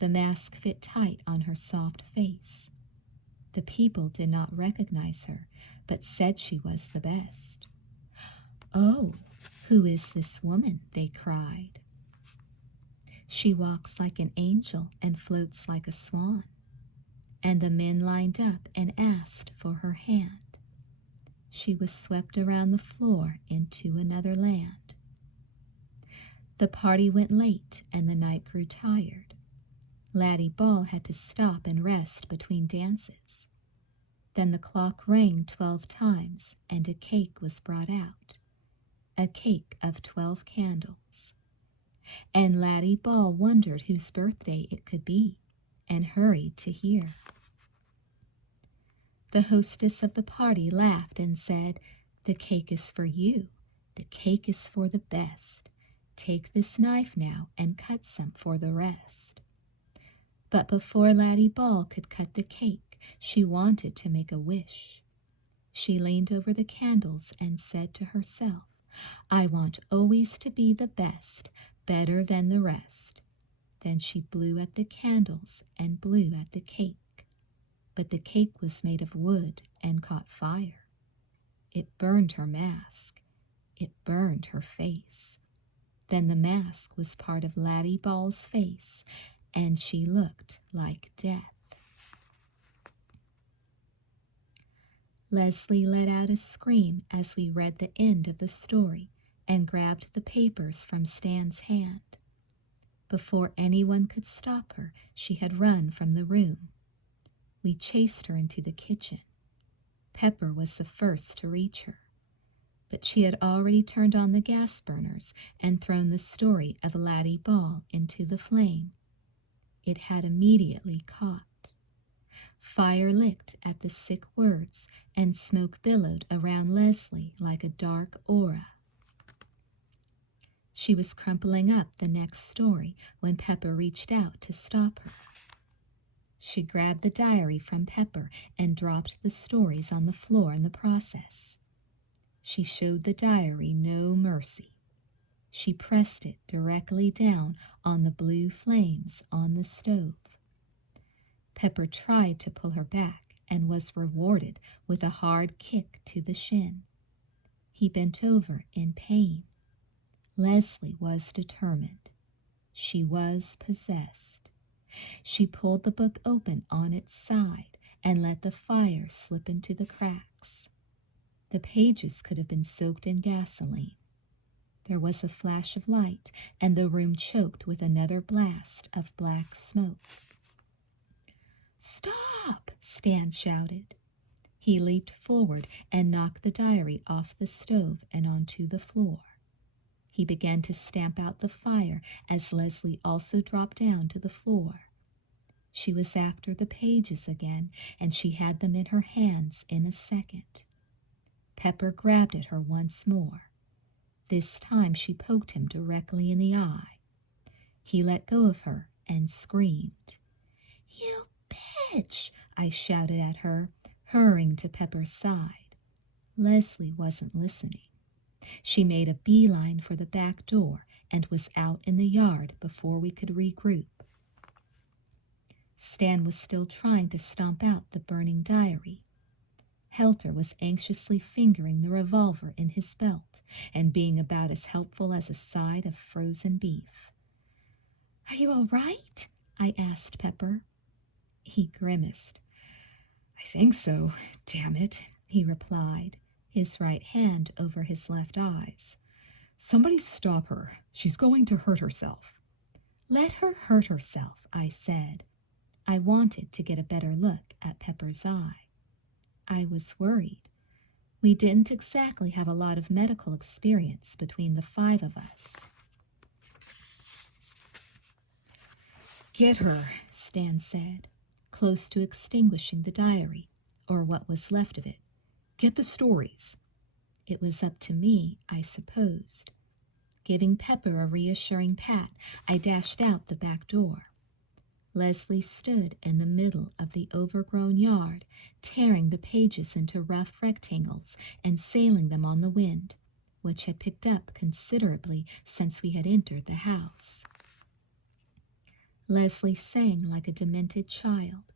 The mask fit tight on her soft face. The people did not recognize her, but said she was the best. Oh, who is this woman? They cried. She walks like an angel and floats like a swan. And the men lined up and asked for her hand. She was swept around the floor into another land. The party went late and the night grew tired. Laddie Ball had to stop and rest between dances. Then the clock rang 12 times and a cake was brought out, a cake of 12 candles. And Laddie Ball wondered whose birthday it could be and hurried to hear. The hostess of the party laughed and said, "The cake is for you. The cake is for the best. Take this knife now and cut some for the rest." But before Laddie Ball could cut the cake, she wanted to make a wish. She leaned over the candles and said to herself, "I want always to be the best, better than the rest." Then she blew at the candles and blew at the cake. But the cake was made of wood and caught fire. It burned her mask. It burned her face. Then the mask was part of Laddie Ball's face, and she looked like death. Leslie let out a scream as we read the end of the story and grabbed the papers from Stan's hand. Before anyone could stop her, she had run from the room. We chased her into the kitchen. Pepper was the first to reach her, but she had already turned on the gas burners and thrown the story of Laddie Ball into the flame. It had immediately caught. Fire licked at the sick words, and smoke billowed around Leslie like a dark aura. She was crumpling up the next story when Pepper reached out to stop her. She grabbed the diary from Pepper and dropped the stories on the floor in the process. She showed the diary no mercy. She pressed it directly down on the blue flames on the stove. Pepper tried to pull her back and was rewarded with a hard kick to the shin. He bent over in pain. Leslie was determined. She was possessed. She pulled the book open on its side and let the fire slip into the cracks. The pages could have been soaked in gasoline. There was a flash of light, and the room choked with another blast of black smoke. "Stop!" Stan shouted. He leaped forward and knocked the diary off the stove and onto the floor. He began to stamp out the fire as Leslie also dropped down to the floor. She was after the pages again, and she had them in her hands in a second. Pepper grabbed at her once more. This time she poked him directly in the eye. He let go of her and screamed. "You bitch!" I shouted at her, hurrying to Pepper's side. Leslie wasn't listening. She made a beeline for the back door and was out in the yard before we could regroup. Stan was still trying to stomp out the burning diary. Helter was anxiously fingering the revolver in his belt and being about as helpful as a side of frozen beef. "Are you all right?" I asked Pepper. He grimaced. "I think so, damn it," he replied, his right hand over his left eyes. "Somebody stop her. She's going to hurt herself." "Let her hurt herself," I said. I wanted to get a better look at Pepper's eye. I was worried. We didn't exactly have a lot of medical experience between the 5 of us. "Get her," Stan said, close to extinguishing the diary, or what was left of it. "Get the stories." It was up to me, I supposed. Giving Pepper a reassuring pat, I dashed out the back door. Leslie stood in the middle of the overgrown yard, tearing the pages into rough rectangles and sailing them on the wind, which had picked up considerably since we had entered the house. Leslie sang like a demented child.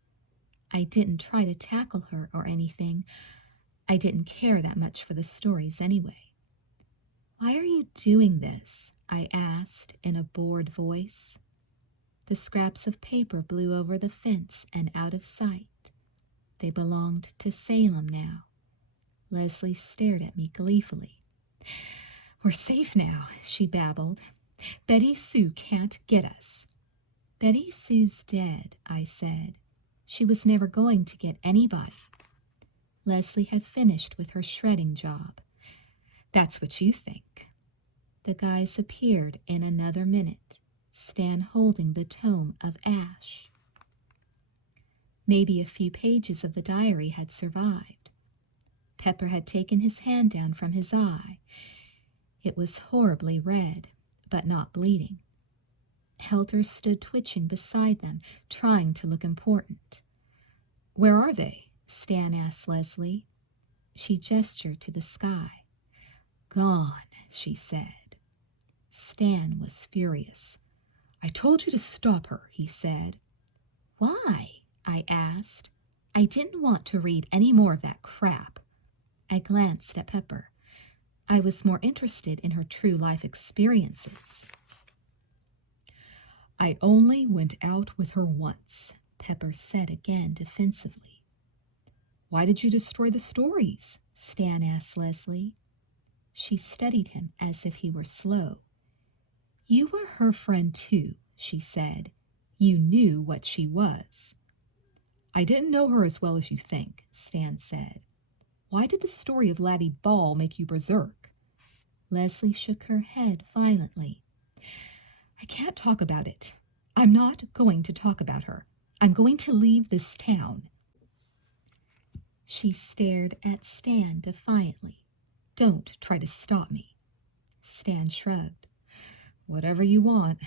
I didn't try to tackle her or anything. I didn't care that much for the stories anyway. "Why are you doing this?" I asked in a bored voice. The scraps of paper blew over the fence and out of sight. They belonged to Salem now. Leslie stared at me gleefully. "We're safe now," she babbled. "Betty Sue can't get us." "Betty Sue's dead," I said. "She was never going to get anybody." Leslie had finished with her shredding job. "That's what you think." The guys appeared in another minute, Stan holding the tome of ash. Maybe a few pages of the diary had survived. Pepper had taken his hand down from his eye. It was horribly red, but not bleeding. Helter stood twitching beside them, trying to look important. "Where are they?" Stan asked Leslie. She gestured to the sky. "Gone," she said. Stan was furious. "I told you to stop her," he said. "Why?" I asked. I didn't want to read any more of that crap. I glanced at Pepper. I was more interested in her true life experiences. "I only went out with her once," Pepper said again defensively. "Why did you destroy the stories?" Stan asked Leslie. She studied him as if he were slow. "You were her friend too," she said. "You knew what she was." "I didn't know her as well as you think," Stan said. "Why did the story of Laddie Ball make you berserk?" Leslie shook her head violently. "I can't talk about it. I'm not going to talk about her. I'm going to leave this town." She stared at Stan defiantly. "Don't try to stop me." Stan shrugged. "Whatever you want."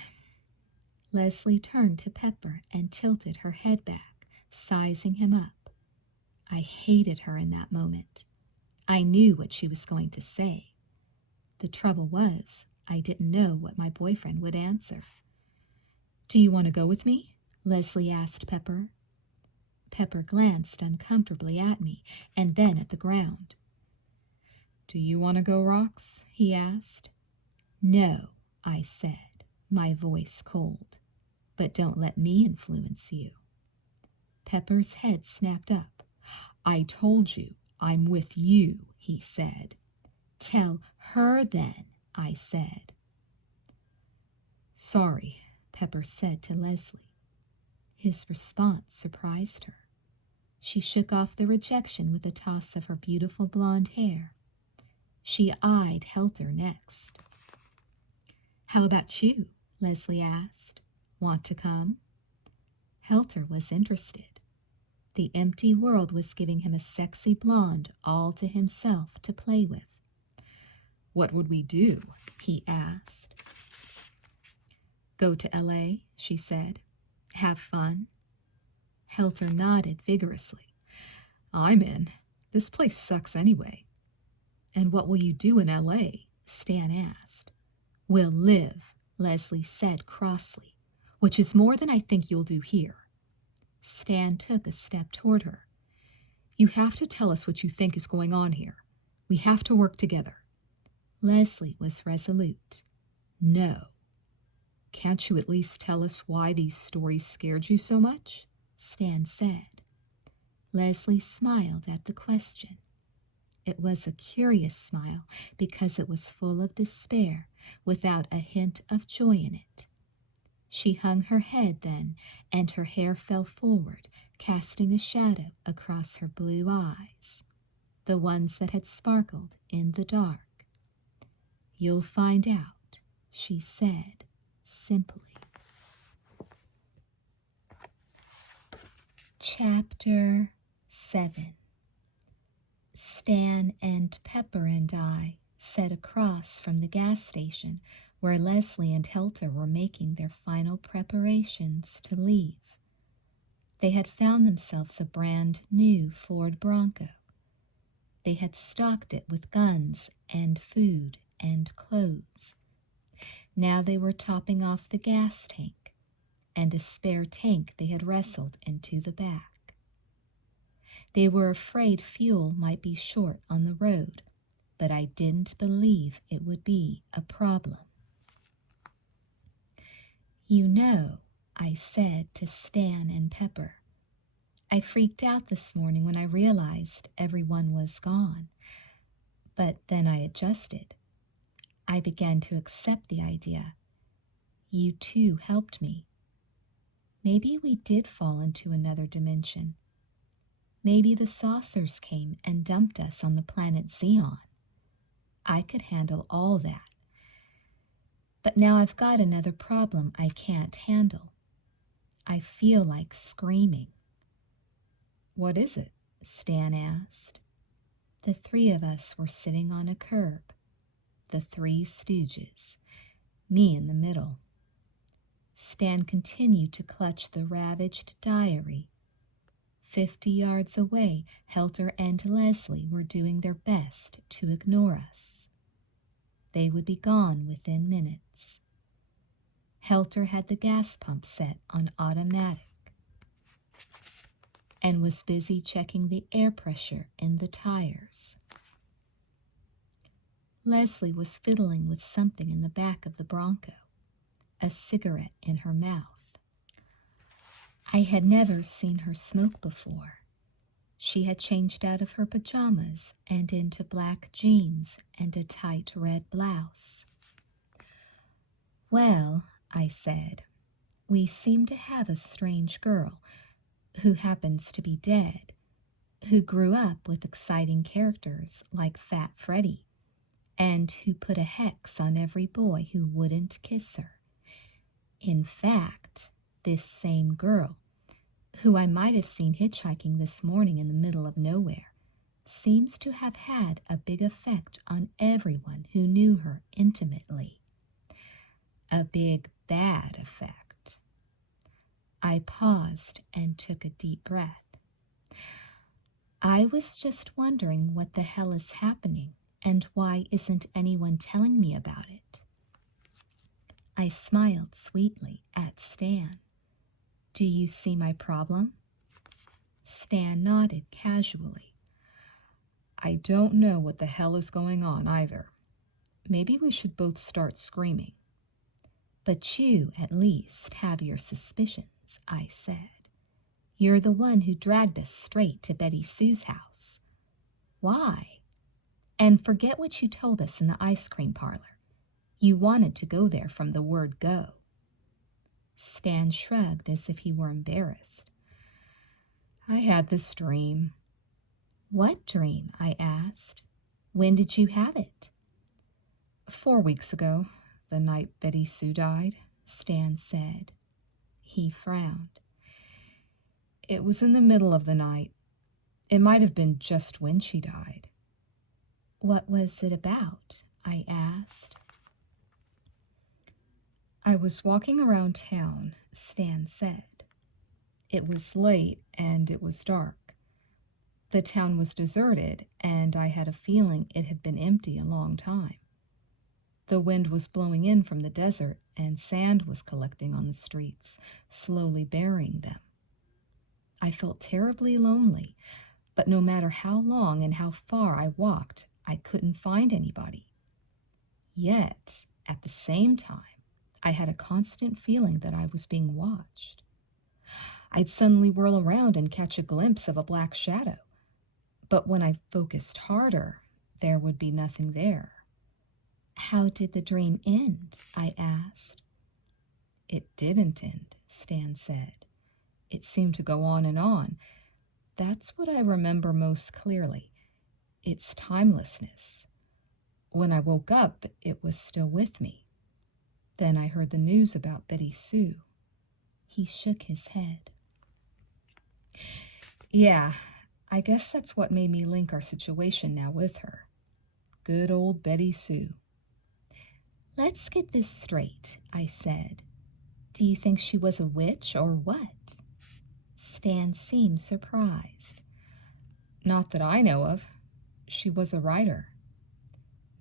Leslie turned to Pepper and tilted her head back, sizing him up. I hated her in that moment. I knew what she was going to say. The trouble was, I didn't know what my boyfriend would answer. "Do you want to go with me?" Leslie asked Pepper. Pepper glanced uncomfortably at me and then at the ground. "Do you want to go, Rox?" he asked. "No," I said, my voice cold. "But don't let me influence you." Pepper's head snapped up. "I told you I'm with you," he said. "Tell her then," I said. "Sorry," Pepper said to Leslie. His response surprised her. She shook off the rejection with a toss of her beautiful blonde hair. She eyed Helter next. "How about you?" Leslie asked. "Want to come?" Helter was interested. The empty world was giving him a sexy blonde all to himself to play with. "What would we do?" he asked. "Go to L.A., she said. "Have fun?" Helter nodded vigorously. "I'm in. This place sucks anyway." "And what will you do in L.A.? Stan asked. "We'll live," Leslie said crossly, "which is more than I think you'll do here." Stan took a step toward her. You have to tell us what you think is going on here. We have to work together. Leslie was resolute. No. Can't you at least tell us why these stories scared you so much? Stan said. Leslie smiled at the question. It was a curious smile because it was full of despair without a hint of joy in it. She hung her head then, and her hair fell forward, casting a shadow across her blue eyes, the ones that had sparkled in the dark. "You'll find out," she said simply. Chapter 7. Stan and Pepper and I sat across from the gas station where Leslie and Helter were making their final preparations to leave. They had found themselves a brand new Ford Bronco. They had stocked it with guns and food and clothes. Now they were topping off the gas tank, and a spare tank they had wrestled into the back. They were afraid fuel might be short on the road, but I didn't believe it would be a problem. "You know," I said to Stan and Pepper, "I freaked out this morning when I realized everyone was gone. But then I adjusted. I began to accept the idea. You too helped me. Maybe we did fall into another dimension. Maybe the saucers came and dumped us on the planet Xeon. I could handle all that. But now I've got another problem I can't handle. I feel like screaming." "What is it?" Stan asked. The three of us were sitting on a curb, the three stooges, me in the middle. Stan continued to clutch the ravaged diary. 50 yards away, Helter and Leslie were doing their best to ignore us. They would be gone within minutes. Helter had the gas pump set on automatic and was busy checking the air pressure in the tires. Leslie was fiddling with something in the back of the Bronco, a cigarette in her mouth. I had never seen her smoke before. She had changed out of her pajamas and into black jeans and a tight red blouse. "Well," I said, "we seem to have a strange girl who happens to be dead, who grew up with exciting characters like Fat Freddy, and who put a hex on every boy who wouldn't kiss her. In fact, this same girl, who I might have seen hitchhiking this morning in the middle of nowhere, seems to have had a big effect on everyone who knew her intimately. A big, bad effect." I paused and took a deep breath. "I was just wondering what the hell is happening, and why isn't anyone telling me about it?" I smiled sweetly at Stan. "Do you see my problem?" Stan nodded casually. "I don't know what the hell is going on either. Maybe we should both start screaming." "But you, at least, have your suspicions," I said. "You're the one who dragged us straight to Betty Sue's house. Why? And forget what you told us in the ice cream parlor. You wanted to go there from the word go." Stan shrugged as if he were embarrassed. "I had this dream." "What dream?" I asked. "When did you have it?" 4 weeks ago, the night Betty Sue died," Stan said. He frowned. "It was in the middle of the night. It might have been just when she died." "What was it about?" I asked. "I was walking around town," Stan said. "It was late and it was dark. The town was deserted, and I had a feeling it had been empty a long time. The wind was blowing in from the desert, and sand was collecting on the streets, slowly burying them. I felt terribly lonely, but no matter how long and how far I walked, I couldn't find anybody. Yet, at the same time, I had a constant feeling that I was being watched. I'd suddenly whirl around and catch a glimpse of a black shadow, but when I focused harder, there would be nothing there. How did the dream end? I asked. It didn't end, Stan said. It seemed to go on and on. That's what I remember most clearly. Its timelessness. When I woke up, it was still with me. Then I heard the news about Betty Sue. He shook his head. Yeah, I guess that's what made me link our situation now with her. Good old Betty Sue. Let's get this straight, I said. Do you think she was a witch or what? Stan seemed surprised. Not that I know of. She was a writer.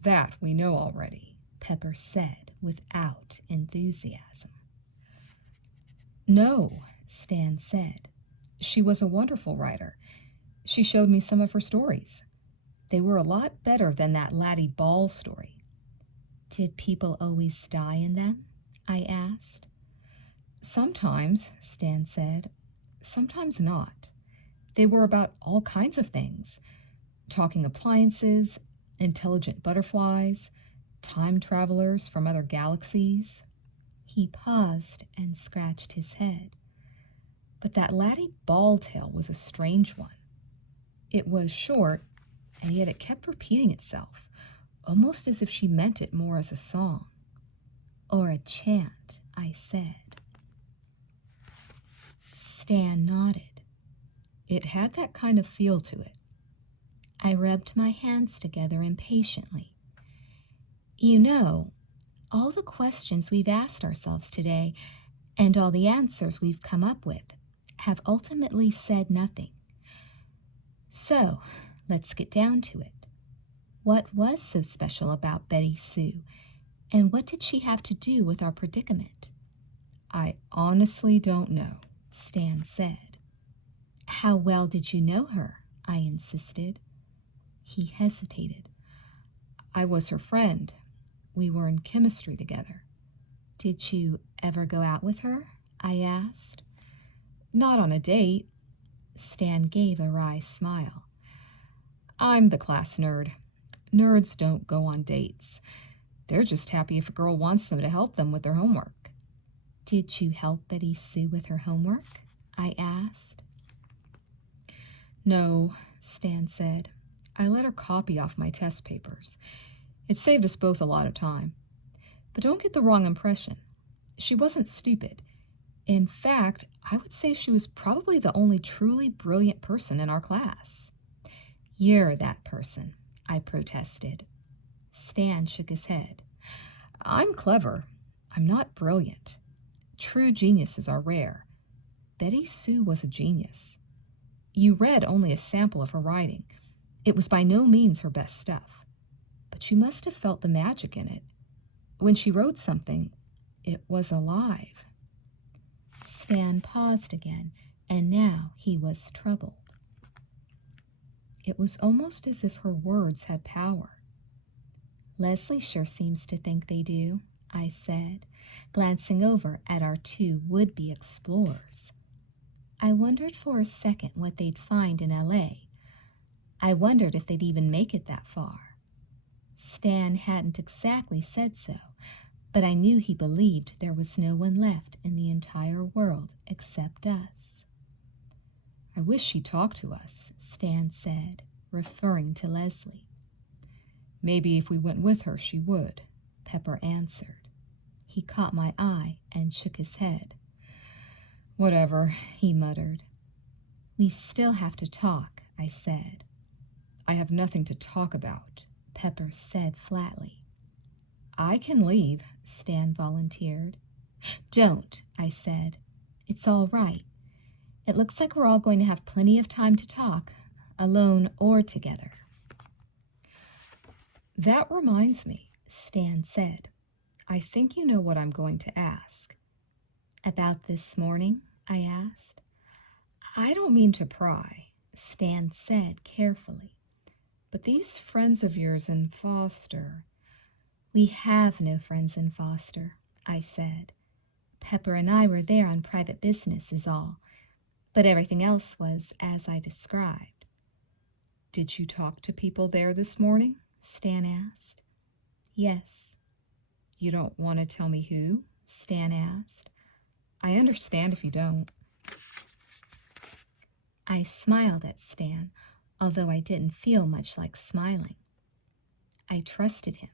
That we know already, Pepper said without enthusiasm. No, Stan said. She was a wonderful writer. She showed me some of her stories. They were a lot better than that Laddie Ball story. Did people always die in them? I asked. Sometimes, Stan said. Sometimes not. They were about all kinds of things. Talking appliances, intelligent butterflies, time travelers from other galaxies. He paused and scratched his head. But that Laddie Ball tale was a strange one. It was short, and yet it kept repeating itself, almost as if she meant it more as a song. Or a chant, I said. Stan nodded. It had that kind of feel to it. I rubbed my hands together impatiently. You know, all the questions we've asked ourselves today and all the answers we've come up with have ultimately said nothing. So, let's get down to it. What was so special about Betty Sue, and what did she have to do with our predicament? I honestly don't know, Stan said. How well did you know her? I insisted. He hesitated. I was her friend. We were in chemistry together. Did you ever go out with her? I asked. Not on a date. Stan gave a wry smile. I'm the class nerd. Nerds don't go on dates. They're just happy if a girl wants them to help them with their homework. Did you help Betty Sue with her homework? I asked. No, Stan said. I let her copy off my test papers. It saved us both a lot of time. But don't get the wrong impression. She wasn't stupid. In fact, I would say she was probably the only truly brilliant person in our class. You're that person, I protested. Stan shook his head. I'm clever. I'm not brilliant. True geniuses are rare. Betty Sue was a genius. You read only a sample of her writing. It was by no means her best stuff. But you must have felt the magic in it. When she wrote something, it was alive. Stan paused again, and now he was troubled. It was almost as if her words had power. Leslie sure seems to think they do, I said, glancing over at our two would-be explorers. I wondered for a second what they'd find in L.A. I wondered if they'd even make it that far. Stan hadn't exactly said so, but I knew he believed there was no one left in the entire world except us. I wish she'd talk to us, Stan said, referring to Leslie. Maybe if we went with her, she would, Pepper answered. He caught my eye and shook his head. Whatever, he muttered. We still have to talk, I said. I have nothing to talk about, Pepper said flatly. I can leave, Stan volunteered. Don't, I said. It's all right. It looks like we're all going to have plenty of time to talk, alone or together. That reminds me, Stan said. I think you know what I'm going to ask. About this morning? I asked. I don't mean to pry, Stan said carefully. But these friends of yours in Foster. We have no friends in Foster, I said. Pepper and I were there on private business is all, but everything else was as I described. Did you talk to people there this morning? Stan asked. Yes. You don't want to tell me who? Stan asked. I understand if you don't. I smiled at Stan, although I didn't feel much like smiling. I trusted him.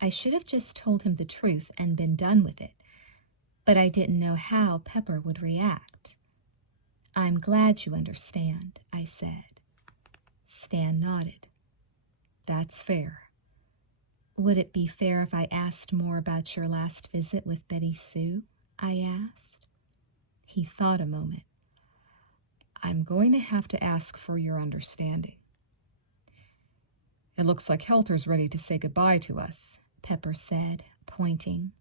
I should have just told him the truth and been done with it, but I didn't know how Pepper would react. I'm glad you understand, I said. Stan nodded. That's fair. Would it be fair if I asked more about your last visit with Betty Sue? I asked. He thought a moment. I'm going to have to ask for your understanding. It looks like Helter's ready to say goodbye to us, Pepper said, pointing.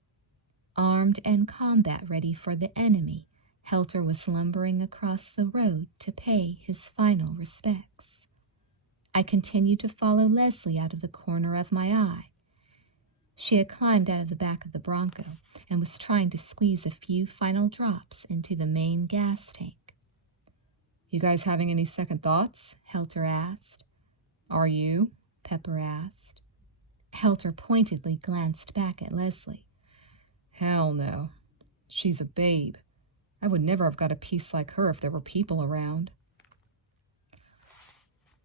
Armed and combat ready for the enemy, Helter was lumbering across the road to pay his final respects. I continued to follow Leslie out of the corner of my eye. She had climbed out of the back of the Bronco and was trying to squeeze a few final drops into the main gas tank. You guys having any second thoughts? Helter asked. Are you? Pepper asked. Helter pointedly glanced back at Leslie. Hell no. She's a babe. I would never have got a piece like her if there were people around.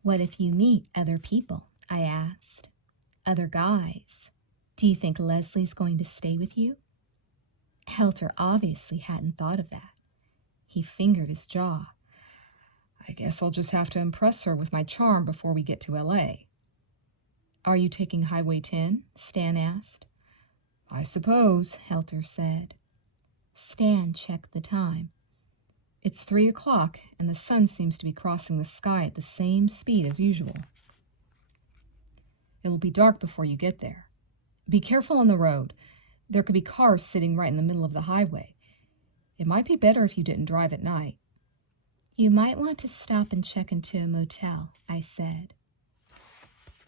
What if you meet other people? I asked. Other guys. Do you think Leslie's going to stay with you? Helter obviously hadn't thought of that. He fingered his jaw. I guess I'll just have to impress her with my charm before we get to L.A. Are you taking Highway 10? Stan asked. I suppose, Helter said. Stan checked the time. It's 3 o'clock, and the sun seems to be crossing the sky at the same speed as usual. It'll be dark before you get there. Be careful on the road. There could be cars sitting right in the middle of the highway. It might be better if you didn't drive at night. You might want to stop and check into a motel, I said.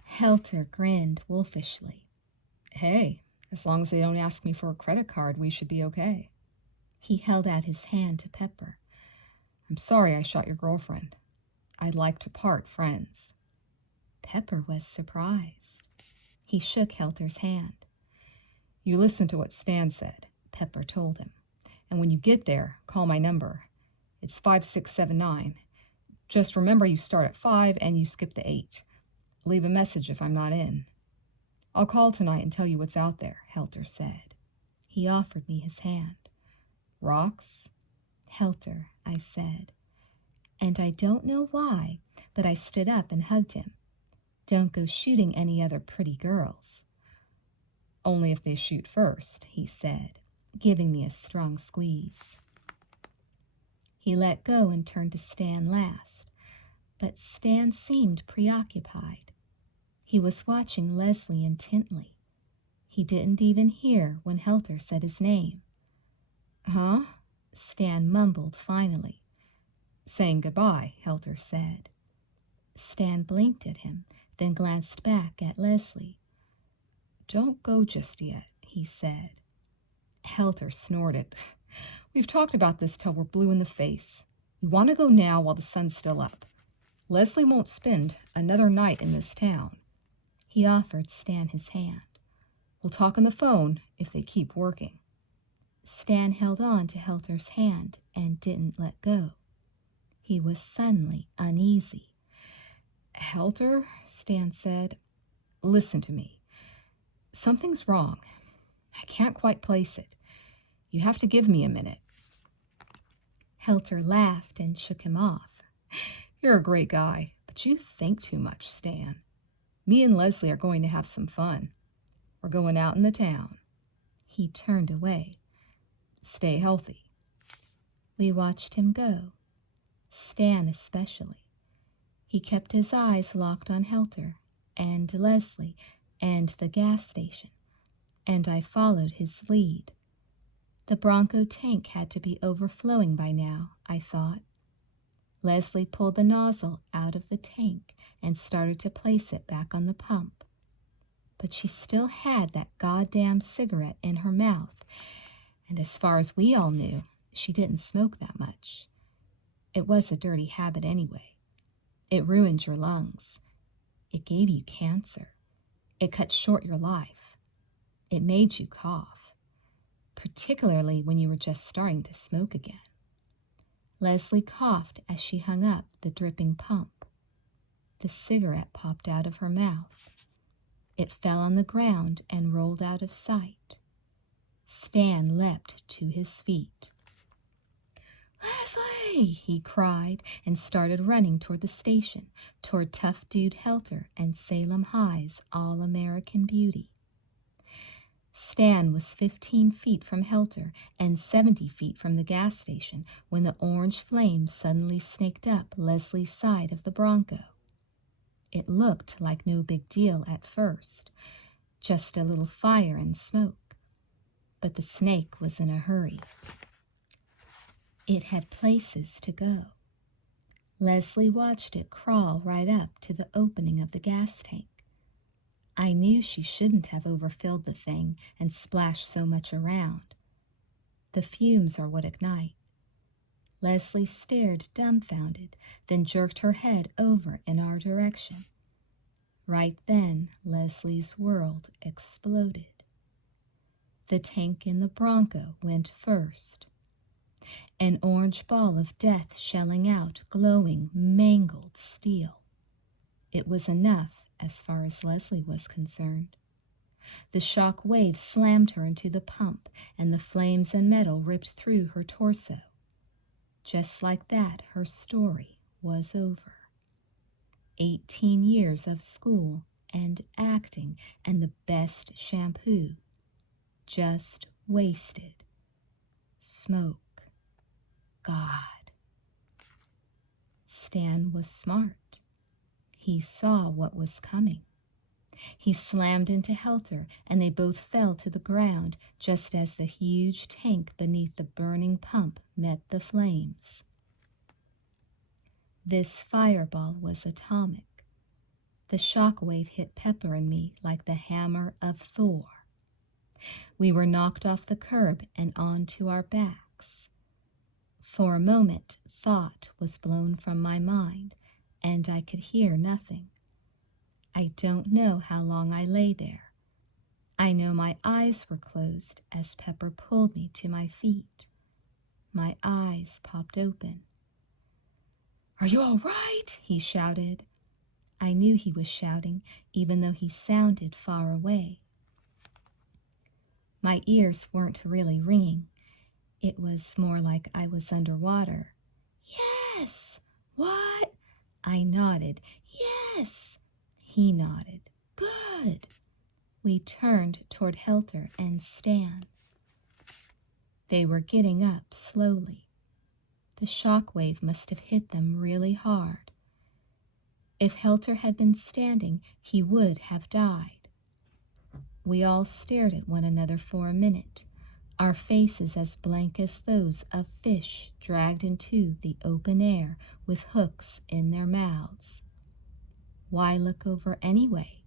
Helter grinned wolfishly. Hey, as long as they don't ask me for a credit card, we should be okay. He held out his hand to Pepper. I'm sorry I shot your girlfriend. I'd like to part friends. Pepper was surprised. He shook Helter's hand. You listen to what Stan said, Pepper told him. And when you get there, call my number. It's 5679. Just remember you start at 5 and you skip the 8. Leave a message if I'm not in. I'll call tonight and tell you what's out there, Helter said. He offered me his hand. Rocks? Helter, I said. And I don't know why, but I stood up and hugged him. Don't go shooting any other pretty girls. Only if they shoot first, he said, giving me a strong squeeze. He let go and turned to Stan last, but Stan seemed preoccupied. He was watching Leslie intently. He didn't even hear when Helter said his name. Huh? Stan mumbled finally. Saying goodbye, Helter said. Stan blinked at him, then glanced back at Leslie. Don't go just yet, he said. Helter snorted. We've talked about this till we're blue in the face. We want to go now while the sun's still up. Leslie won't spend another night in this town. He offered Stan his hand. We'll talk on the phone if they keep working. Stan held on to Helter's hand and didn't let go. He was suddenly uneasy. Helter, Stan said, listen to me. Something's wrong. I can't quite place it. You have to give me a minute. Helter laughed and shook him off. You're a great guy, but you think too much, Stan. Me and Leslie are going to have some fun. We're going out in the town. He turned away. Stay healthy. We watched him go, Stan especially. He kept his eyes locked on Helter and Leslie and the gas station, and I followed his lead. The Bronco tank had to be overflowing by now, I thought. Leslie pulled the nozzle out of the tank and started to place it back on the pump. But she still had that goddamn cigarette in her mouth, and as far as we all knew, she didn't smoke that much. It was a dirty habit anyway. It ruined your lungs. It gave you cancer. It cut short your life. It made you cough, particularly when you were just starting to smoke again. Leslie coughed as she hung up the dripping pump. The cigarette popped out of her mouth. It fell on the ground and rolled out of sight. Stan leapt to his feet. "Leslie!" he cried and started running toward the station, toward Tough Dude Helter and Salem High's All-American Beauty. Stan was 15 feet from Helter and 70 feet from the gas station when the orange flame suddenly snaked up Leslie's side of the Bronco. It looked like no big deal at first, just a little fire and smoke. But the snake was in a hurry. It had places to go. Leslie watched it crawl right up to the opening of the gas tank. I knew she shouldn't have overfilled the thing and splashed so much around. The fumes are what ignite. Leslie stared dumbfounded, then jerked her head over in our direction. Right then, Leslie's world exploded. The tank in the Bronco went first. An orange ball of death shelling out glowing, mangled steel. It was enough as far as Leslie was concerned. The shock wave slammed her into the pump, and the flames and metal ripped through her torso. Just like that, her story was over. 18 years of school and acting and the best shampoo. Just wasted. Smoke. God. Stan was smart. He saw what was coming. He slammed into Helter, and they both fell to the ground just as the huge tank beneath the burning pump met the flames. This fireball was atomic. The shockwave hit Pepper and me like the hammer of Thor. We were knocked off the curb and onto our backs. For a moment, thought was blown from my mind, and I could hear nothing. I don't know how long I lay there. I know my eyes were closed as Pepper pulled me to my feet. My eyes popped open. "Are you all right?" he shouted. I knew he was shouting, even though he sounded far away. My ears weren't really ringing. It was more like I was underwater. "Yes." "What?" I nodded. "Yes." He nodded. "Good." We turned toward Helter and Stan. They were getting up slowly. The shockwave must have hit them really hard. If Helter had been standing, he would have died. We all stared at one another for a minute, our faces as blank as those of fish dragged into the open air with hooks in their mouths. Why look over anyway?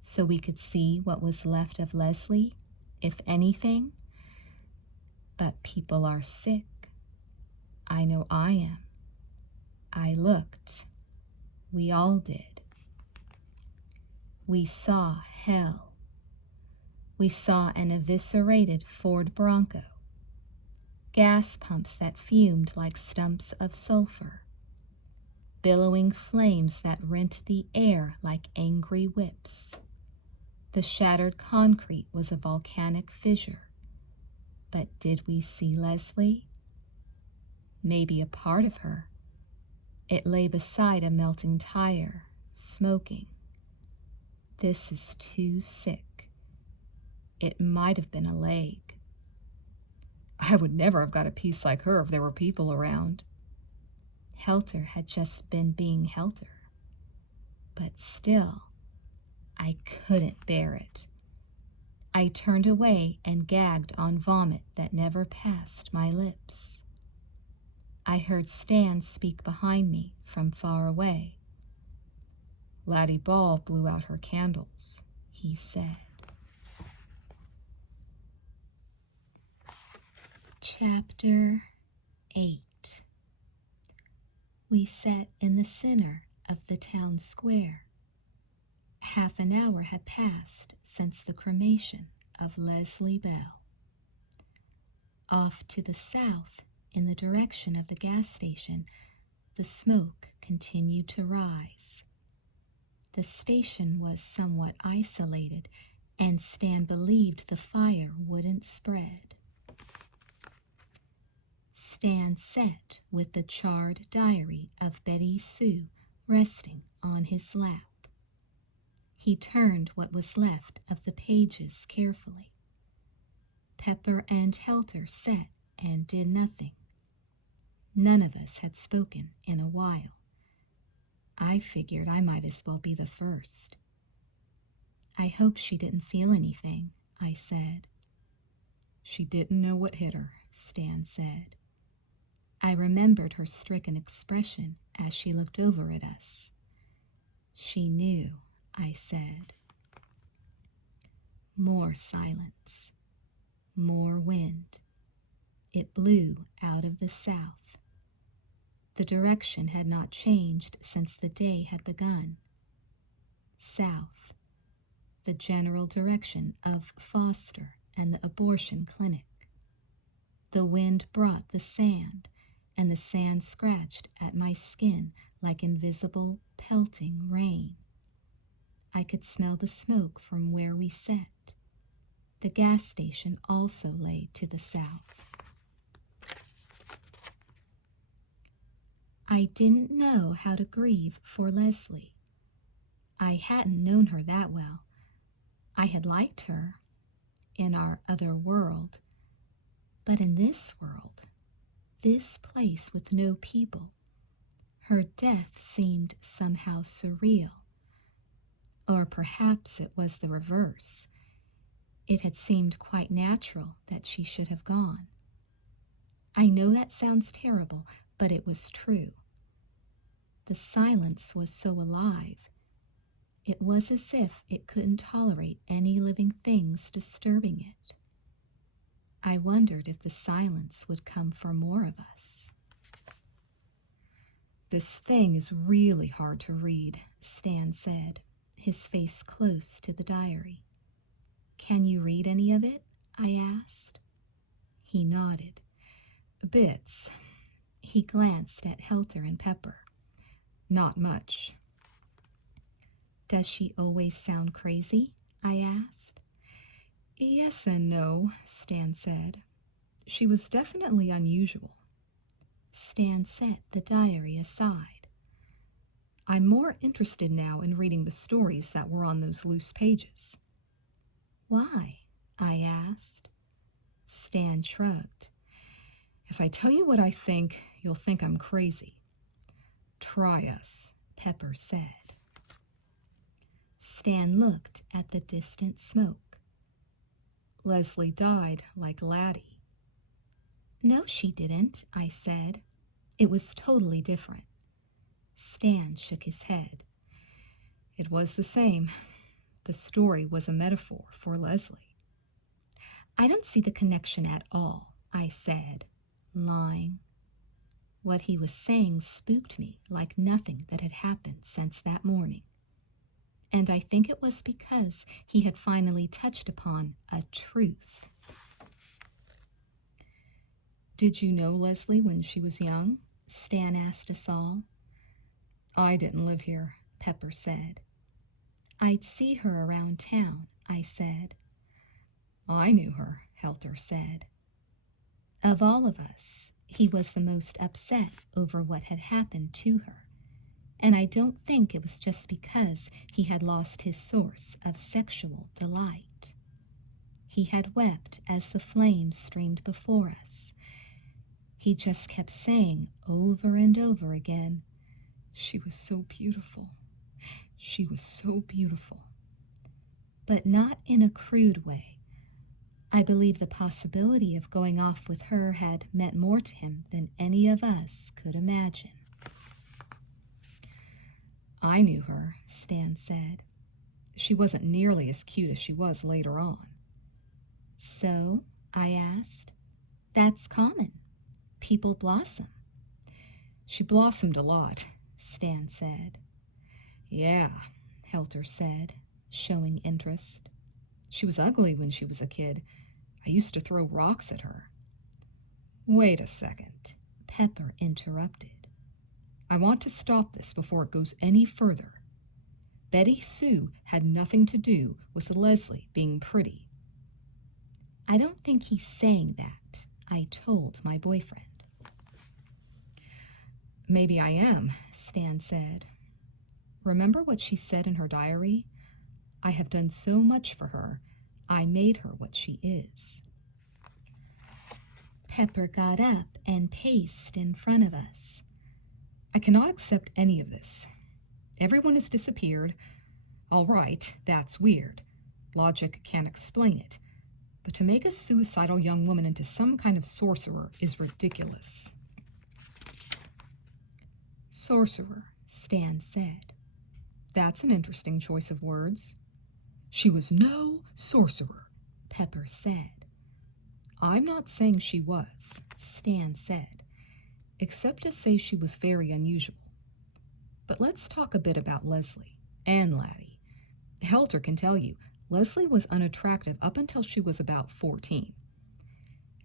So we could see what was left of Leslie, if anything? But people are sick. I know I am. I looked. We all did. We saw hell. We saw an eviscerated Ford Bronco, gas pumps that fumed like stumps of sulfur, billowing flames that rent the air like angry whips. The shattered concrete was a volcanic fissure. But did we see Leslie? Maybe a part of her. It lay beside a melting tire, smoking. This is too sick. It might have been a leg. I would never have got a piece like her if there were people around. Helter had just been being Helter. But still, I couldn't bear it. I turned away and gagged on vomit that never passed my lips. I heard Stan speak behind me from far away. Laddie Ball blew out her candles, he said. Chapter 8. We sat in the center of the town square. Half an hour had passed since the cremation of Leslie Bell. Off to the south, in the direction of the gas station, the smoke continued to rise. The station was somewhat isolated, and Stan believed the fire wouldn't spread. Stan sat with the charred diary of Betty Sue resting on his lap. He turned what was left of the pages carefully. Pepper and Helter sat and did nothing. None of us had spoken in a while. I figured I might as well be the first. I hope she didn't feel anything, I said. She didn't know what hit her, Stan said. I remembered her stricken expression as she looked over at us. She knew, I said. More silence. More wind. It blew out of the south. The direction had not changed since the day had begun. South. The general direction of Foster and the abortion clinic. The wind brought the sand, and the sand scratched at my skin like invisible, pelting rain. I could smell the smoke from where we sat. The gas station also lay to the south. I didn't know how to grieve for Leslie. I hadn't known her that well. I had liked her in our other world, but in this world, this place with no people, her death seemed somehow surreal. Or perhaps it was the reverse. It had seemed quite natural that she should have gone. I know that sounds terrible, but it was true. The silence was so alive. It was as if it couldn't tolerate any living things disturbing it. I wondered if the silence would come for more of us. This thing is really hard to read, Stan said, his face close to the diary. Can you read any of it? I asked. He nodded. Bits. He glanced at Helter and Pepper. Not much. Does she always sound crazy? I asked. Yes and no, Stan said. She was definitely unusual. Stan set the diary aside. I'm more interested now in reading the stories that were on those loose pages. Why? I asked. Stan shrugged. If I tell you what I think, you'll think I'm crazy. Try us, Pepper said. Stan looked at the distant smoke. Leslie died like Laddie. No, she didn't, I said. It was totally different. Stan shook his head. It was the same. The story was a metaphor for Leslie. I don't see the connection at all, I said, lying. What he was saying spooked me like nothing that had happened since that morning. And I think it was because he had finally touched upon a truth. Did you know Leslie when she was young? Stan asked us all. I didn't live here, Pepper said. I'd see her around town, I said. I knew her, Helter said. Of all of us, he was the most upset over what had happened to her. And I don't think it was just because he had lost his source of sexual delight. He had wept as the flames streamed before us. He just kept saying over and over again, "She was so beautiful. She was so beautiful." But not in a crude way. I believe the possibility of going off with her had meant more to him than any of us could imagine. I knew her, Stan said. She wasn't nearly as cute as she was later on. So, I asked, that's common. People blossom. She blossomed a lot, Stan said. Yeah, Helter said, showing interest. She was ugly when she was a kid. I used to throw rocks at her. Wait a second, Pepper interrupted. I want to stop this before it goes any further. Betty Sue had nothing to do with Leslie being pretty. I don't think he's saying that, I told my boyfriend. Maybe I am, Stan said. Remember what she said in her diary? I have done so much for her. I made her what she is. Pepper got up and paced in front of us. I cannot accept any of this. Everyone has disappeared. All right, that's weird. Logic can't explain it. But to make a suicidal young woman into some kind of sorcerer is ridiculous. Sorcerer, Stan said. That's an interesting choice of words. She was no sorcerer, Pepper said. I'm not saying she was, Stan said, except to say she was very unusual. But let's talk a bit about Leslie and Laddie. Helter can tell you, Leslie was unattractive up until she was about 14.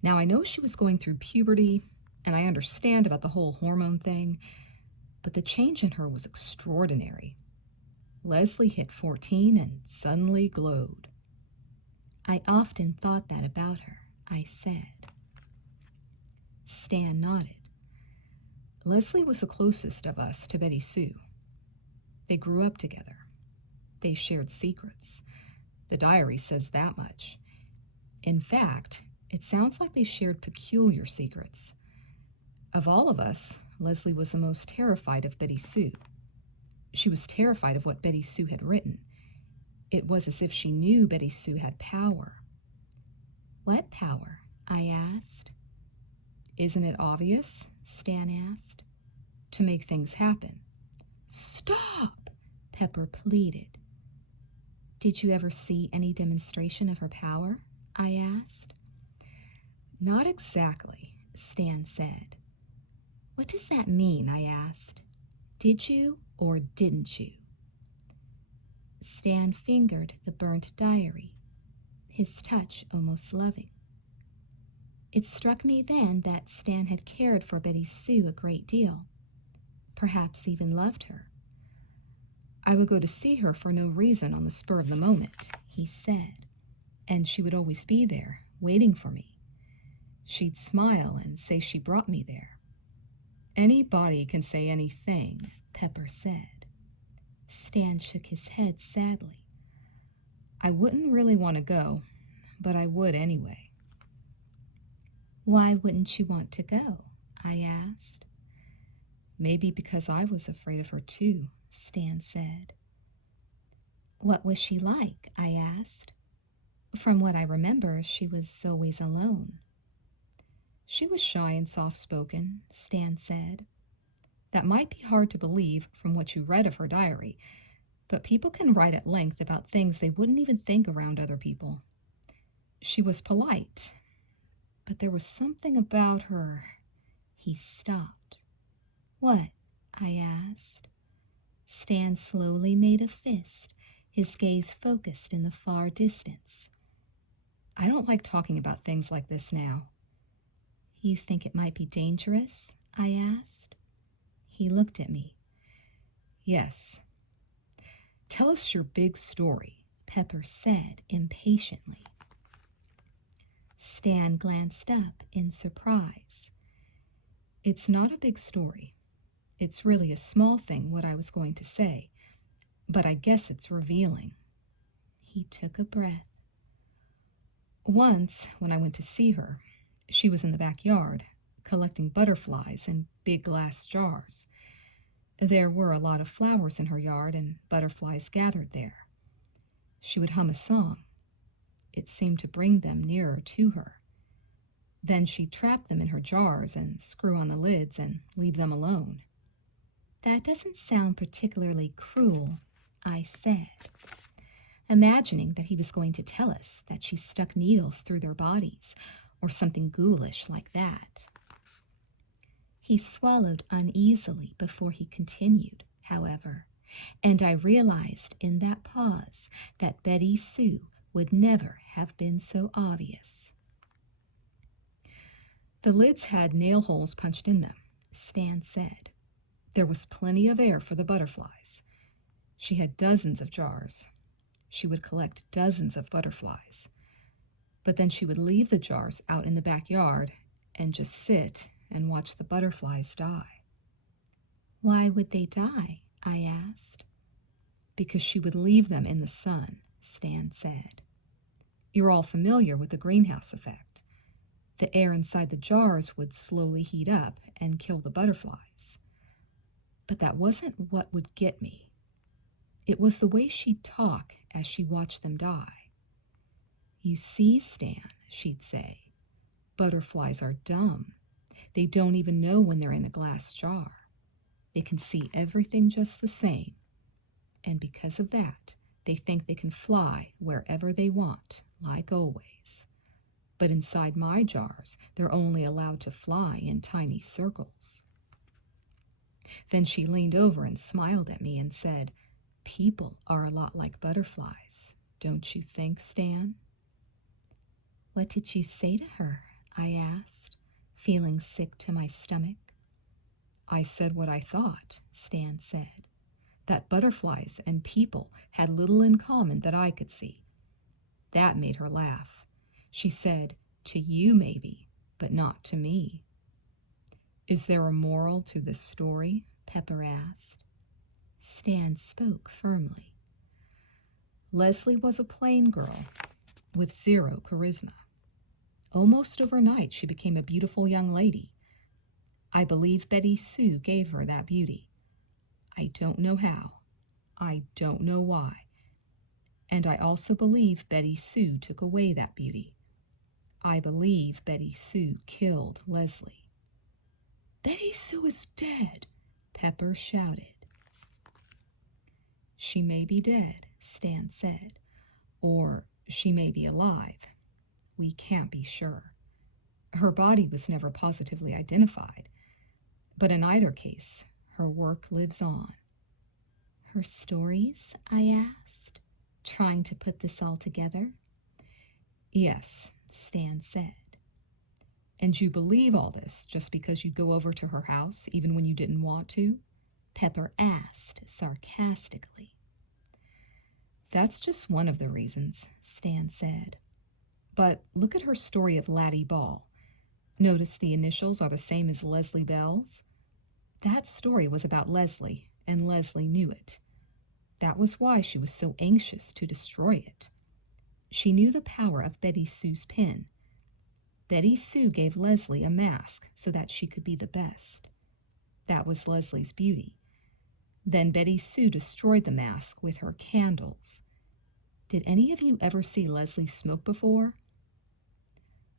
Now, I know she was going through puberty, and I understand about the whole hormone thing, but the change in her was extraordinary. Leslie hit 14 and suddenly glowed. I often thought that about her, I said. Stan nodded. Leslie was the closest of us to Betty Sue. They grew up together. They shared secrets. The diary says that much. In fact, it sounds like they shared peculiar secrets. Of all of us, Leslie was the most terrified of Betty Sue. She was terrified of what Betty Sue had written. It was as if she knew Betty Sue had power. What power? I asked. Isn't it obvious? Stan asked. To make things happen. Stop! Pepper pleaded. Did you ever see any demonstration of her power? I asked. Not exactly, Stan said. What does that mean? I asked. Did you or didn't you? Stan fingered the burnt diary, his touch almost loving. It struck me then that Stan had cared for Betty Sue a great deal, perhaps even loved her. I would go to see her for no reason on the spur of the moment, he said, and she would always be there, waiting for me. She'd smile and say she brought me there. Anybody can say anything, Pepper said. Stan shook his head sadly. I wouldn't really want to go, but I would anyway. Why wouldn't you want to go? I asked. Maybe because I was afraid of her too, Stan said. What was she like? I asked. From what I remember, she was always alone. She was shy and soft-spoken, Stan said. That might be hard to believe from what you read of her diary, but people can write at length about things they wouldn't even think around other people. She was polite, but there was something about her. He stopped. What? I asked. Stan slowly made a fist, his gaze focused in the far distance. I don't like talking about things like this now. You think it might be dangerous? I asked. He looked at me. Yes. Tell us your big story, Pepper said impatiently. Stan glanced up in surprise. It's not a big story. It's really a small thing, what I was going to say, but I guess it's revealing. He took a breath. Once, when I went to see her, she was in the backyard, collecting butterflies in big glass jars. There were a lot of flowers in her yard, and butterflies gathered there. She would hum a song. it seemed to bring them nearer to her. Then she'd trap them in her jars and screw on the lids and leave them alone. That doesn't sound particularly cruel, I said, imagining that he was going to tell us that she stuck needles through their bodies or something ghoulish like that. He swallowed uneasily before he continued, however, and I realized in that pause that Betty Sue would never have been so obvious. The lids had nail holes punched in them, Stan said. There was plenty of air for the butterflies. She had dozens of jars. She would collect dozens of butterflies. But then she would leave the jars out in the backyard and just sit and watch the butterflies die. Why would they die? I asked. Because she would leave them in the sun, Stan said. You're all familiar with the greenhouse effect. The air inside the jars would slowly heat up and kill the butterflies. But that wasn't what would get me. It was the way she'd talk as she watched them die. You see, Stan, she'd say, butterflies are dumb. They don't even know when they're in a glass jar. They can see everything just the same. And because of that, they think they can fly wherever they want, like always. But inside my jars, they're only allowed to fly in tiny circles. Then she leaned over and smiled at me and said, People are a lot like butterflies, don't you think, Stan? What did you say to her? I asked, feeling sick to my stomach. I said what I thought, Stan said, that butterflies and people had little in common that I could see. That made her laugh. She said, to you maybe, but not to me. Is there a moral to this story? Pepper asked. Stan spoke firmly. Leslie was a plain girl with zero charisma. Almost overnight, she became a beautiful young lady. I believe Betty Sue gave her that beauty. I don't know how. I don't know why. And I also believe Betty Sue took away that beauty. I believe Betty Sue killed Leslie. Betty Sue is dead, Pepper shouted. She may be dead, Stan said, or she may be alive. We can't be sure. Her body was never positively identified, but in either case, her work lives on. Her stories? I asked, trying to put this all together. Yes, Stan said. And you believe all this just because you go over to her house even when you didn't want to? Pepper asked sarcastically. That's just one of the reasons, Stan said. But look at her story of Laddie Ball. Notice the initials are the same as Leslie Bell's? That story was about Leslie, and Leslie knew it. That was why she was so anxious to destroy it. She knew the power of Betty Sue's pen. Betty Sue gave Leslie a mask so that she could be the best. That was Leslie's beauty. Then Betty Sue destroyed the mask with her candles. Did any of you ever see Leslie smoke before?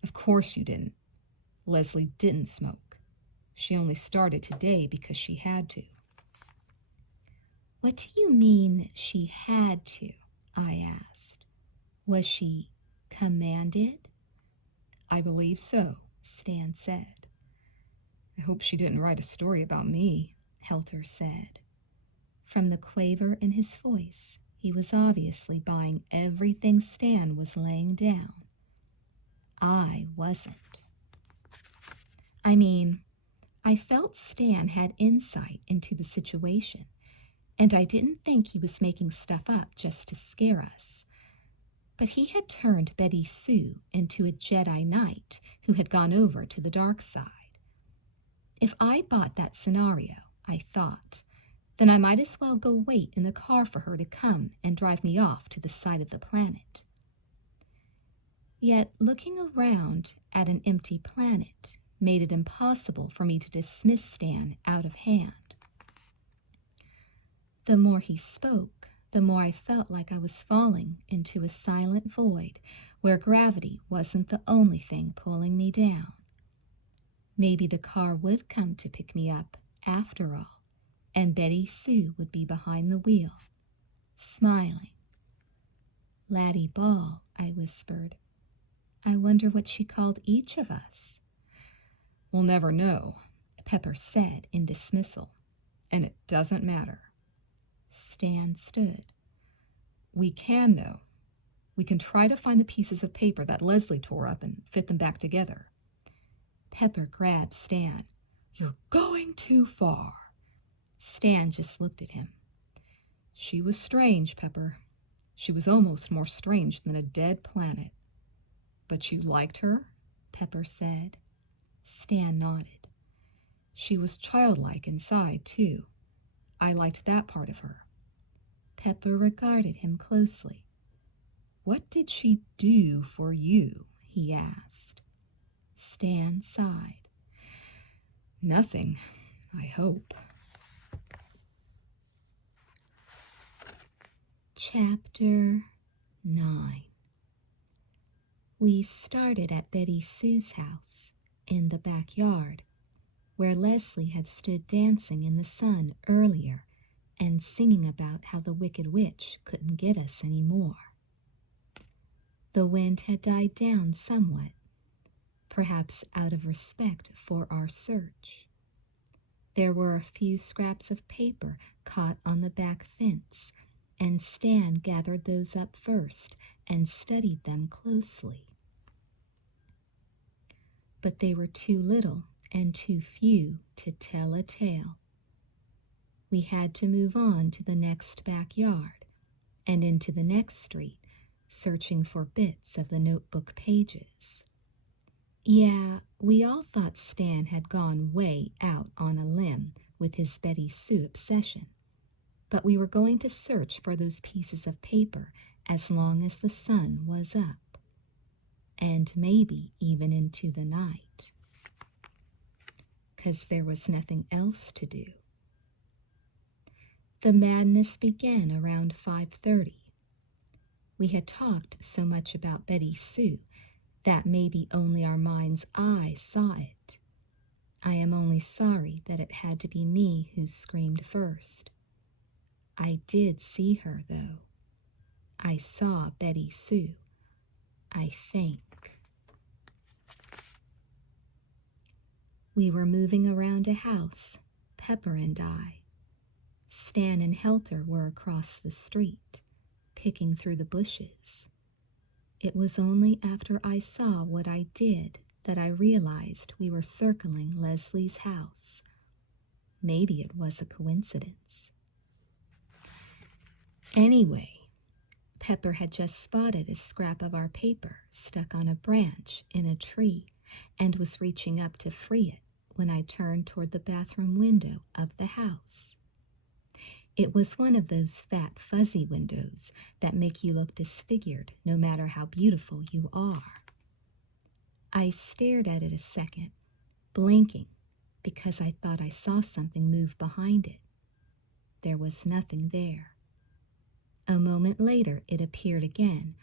Of course you didn't. Leslie didn't smoke. She only started today because she had to. What do you mean she had to? I asked. Was she commanded? I believe so, Stan said. I hope she didn't write a story about me, Helter said. From the quaver in his voice, he was obviously buying everything Stan was laying down. I wasn't. I mean, I felt Stan had insight into the situation, and I didn't think he was making stuff up just to scare us. But he had turned Betty Sue into a Jedi Knight who had gone over to the dark side. If I bought that scenario, I thought, then I might as well go wait in the car for her to come and drive me off to the side of the planet. Yet looking around at an empty planet made it impossible for me to dismiss Stan out of hand. The more he spoke, the more I felt like I was falling into a silent void where gravity wasn't the only thing pulling me down. Maybe the car would come to pick me up after all, and Betty Sue would be behind the wheel, smiling. "Laddie Ball," I whispered. "I wonder what she called each of us." "We'll never know," Pepper said in dismissal. "And it doesn't matter." Stan stood. "We can know. We can try to find the pieces of paper that Leslie tore up and fit them back together." Pepper grabbed Stan. "You're going too far." Stan just looked at him. "She was strange, Pepper. She was almost more strange than a dead planet." "But you liked her?" Pepper said. Stan nodded. "She was childlike inside, too. I liked that part of her." Pepper regarded him closely. "What did she do for you?" he asked. Stan sighed. "Nothing, I hope." Chapter 9. We started at Betty Sue's house in the backyard, where Leslie had stood dancing in the sun earlier and singing about how the Wicked Witch couldn't get us any more. The wind had died down somewhat, perhaps out of respect for our search. There were a few scraps of paper caught on the back fence, and Stan gathered those up first and studied them closely. But they were too little and too few to tell a tale. We had to move on to the next backyard and into the next street, searching for bits of the notebook pages. Yeah, we all thought Stan had gone way out on a limb with his Betty Sue obsession, but we were going to search for those pieces of paper as long as the sun was up, and maybe even into the night, 'cause there was nothing else to do. The madness began around 5:30. We had talked so much about Betty Sue that maybe only our mind's eye saw it. I am only sorry that it had to be me who screamed first. I did see her, though. I saw Betty Sue, I think. We were moving around a house, Pepper and I. Stan and Helter were across the street, picking through the bushes. It was only after I saw what I did that I realized we were circling Leslie's house. Maybe it was a coincidence. Anyway, Pepper had just spotted a scrap of our paper stuck on a branch in a tree and was reaching up to free it when I turned toward the bathroom window of the house. It was one of those fat, fuzzy windows that make you look disfigured no matter how beautiful you are. I stared at it a second, blinking, because I thought I saw something move behind it. There was nothing there. A moment later, it appeared again.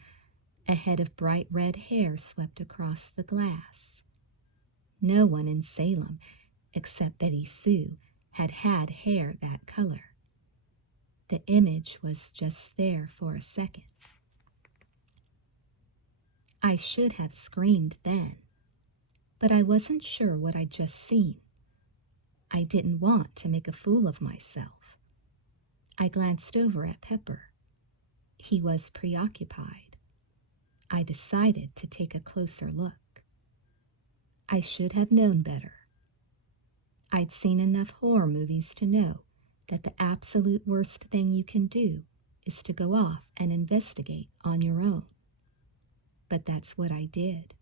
A head of bright red hair swept across the glass. No one in Salem, except Betty Sue, had had hair that color. The image was just there for a second. I should have screamed then, but I wasn't sure what I'd just seen. I didn't want to make a fool of myself. I glanced over at Pepper. He was preoccupied. I decided to take a closer look. I should have known better. I'd seen enough horror movies to know that the absolute worst thing you can do is to go off and investigate on your own. But that's what I did.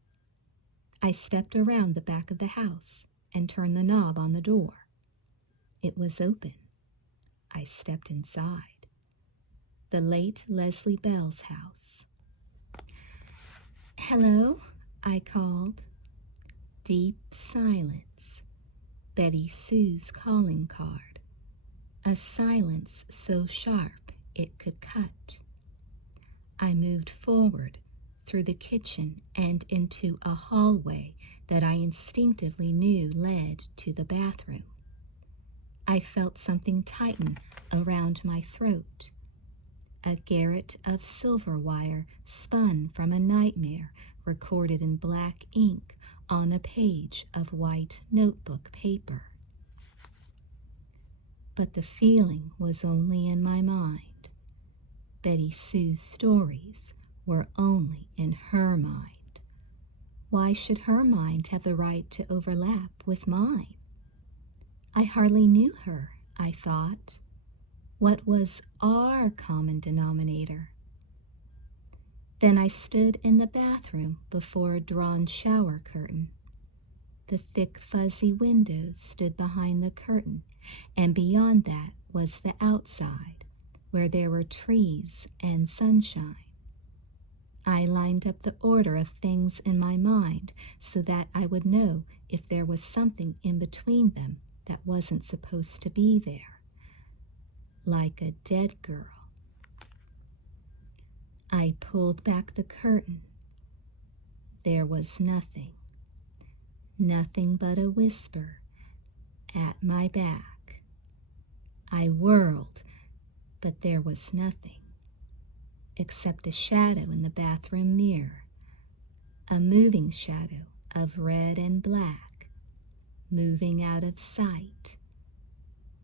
I stepped around the back of the house and turned the knob on the door. It was open. I stepped inside. The late Leslie Bell's house. "Hello," I called. Deep silence. Betty Sue's calling card. A silence so sharp it could cut. I moved forward through the kitchen and into a hallway that I instinctively knew led to the bathroom. I felt something tighten around my throat. A garret of silver wire spun from a nightmare recorded in black ink on a page of white notebook paper. But the feeling was only in my mind. Betty Sue's stories were only in her mind. Why should her mind have the right to overlap with mine? I hardly knew her, I thought. What was our common denominator? Then I stood in the bathroom before a drawn shower curtain. The thick, fuzzy windows stood behind the curtain, and beyond that was the outside, where there were trees and sunshine. I lined up the order of things in my mind so that I would know if there was something in between them that wasn't supposed to be there. Like a dead girl. I pulled back the curtain. There was nothing. Nothing but a whisper at my back. I whirled, but there was nothing, except a shadow in the bathroom mirror, a moving shadow of red and black, moving out of sight.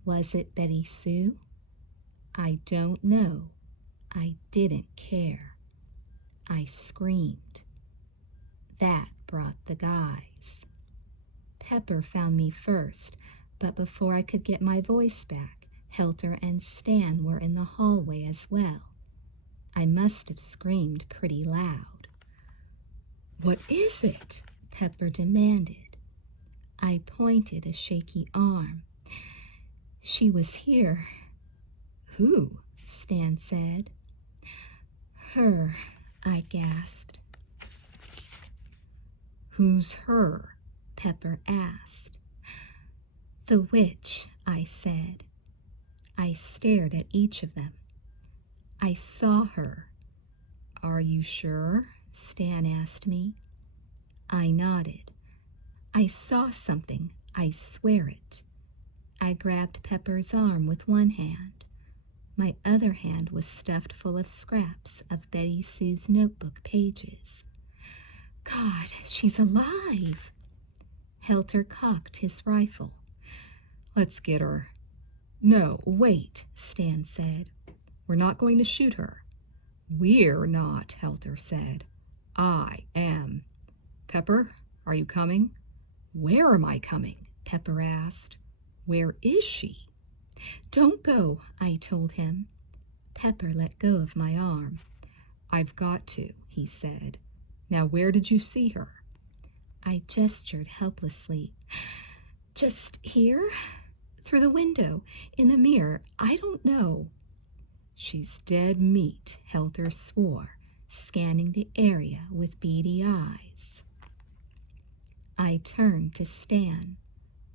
Was it Betty Sue? I don't know. I didn't care. I screamed. That brought the guys. Pepper found me first, but before I could get my voice back, Helter and Stan were in the hallway as well. I must have screamed pretty loud. "What is it?" Pepper demanded. I pointed a shaky arm. "She was here." "Who?" Stan said. "Her," I gasped. "Who's her?" Pepper asked. "The witch," I said. I stared at each of them. "I saw her." "Are you sure?" Stan asked me. I nodded. "I saw something, I swear it." I grabbed Pepper's arm with one hand. My other hand was stuffed full of scraps of Betty Sue's notebook pages. "God, she's alive!" Helter cocked his rifle. "Let's get her." "No, wait," Stan said. "We're not going to shoot her." "We're not," Helter said. "I am." "Pepper, are you coming?" "Where am I coming?" Pepper asked. "Where is she?" "Don't go," I told him. Pepper let go of my arm. "I've got to," he said. "Now where did you see her?" I gestured helplessly. "Just here? Through the window, in the mirror, I don't know." "She's dead meat," Helter swore, scanning the area with beady eyes. I turned to Stan.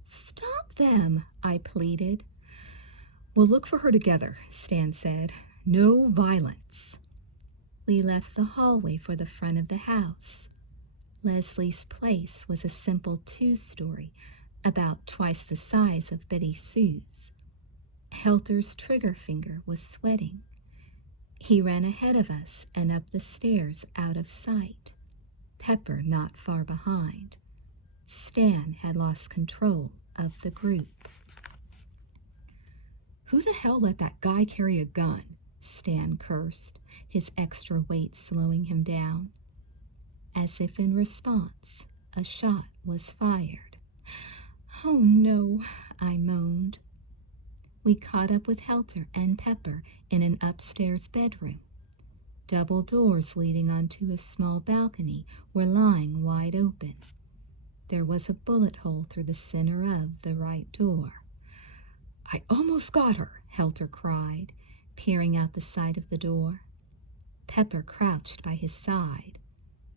"Stop them," I pleaded. "We'll look for her together," Stan said. "No violence." We left the hallway for the front of the house. Leslie's place was a simple two-story, about twice the size of Betty Sue's. Helter's trigger finger was sweating. He ran ahead of us and up the stairs out of sight, Pepper not far behind. Stan had lost control of the group. "Who the hell let that guy carry a gun?" Stan cursed, his extra weight slowing him down. As if in response, a shot was fired. "Oh no," I moaned. We caught up with Helter and Pepper in an upstairs bedroom. Double doors leading onto a small balcony were lying wide open. There was a bullet hole through the center of the right door. "I almost got her," Helter cried, peering out the side of the door. Pepper crouched by his side.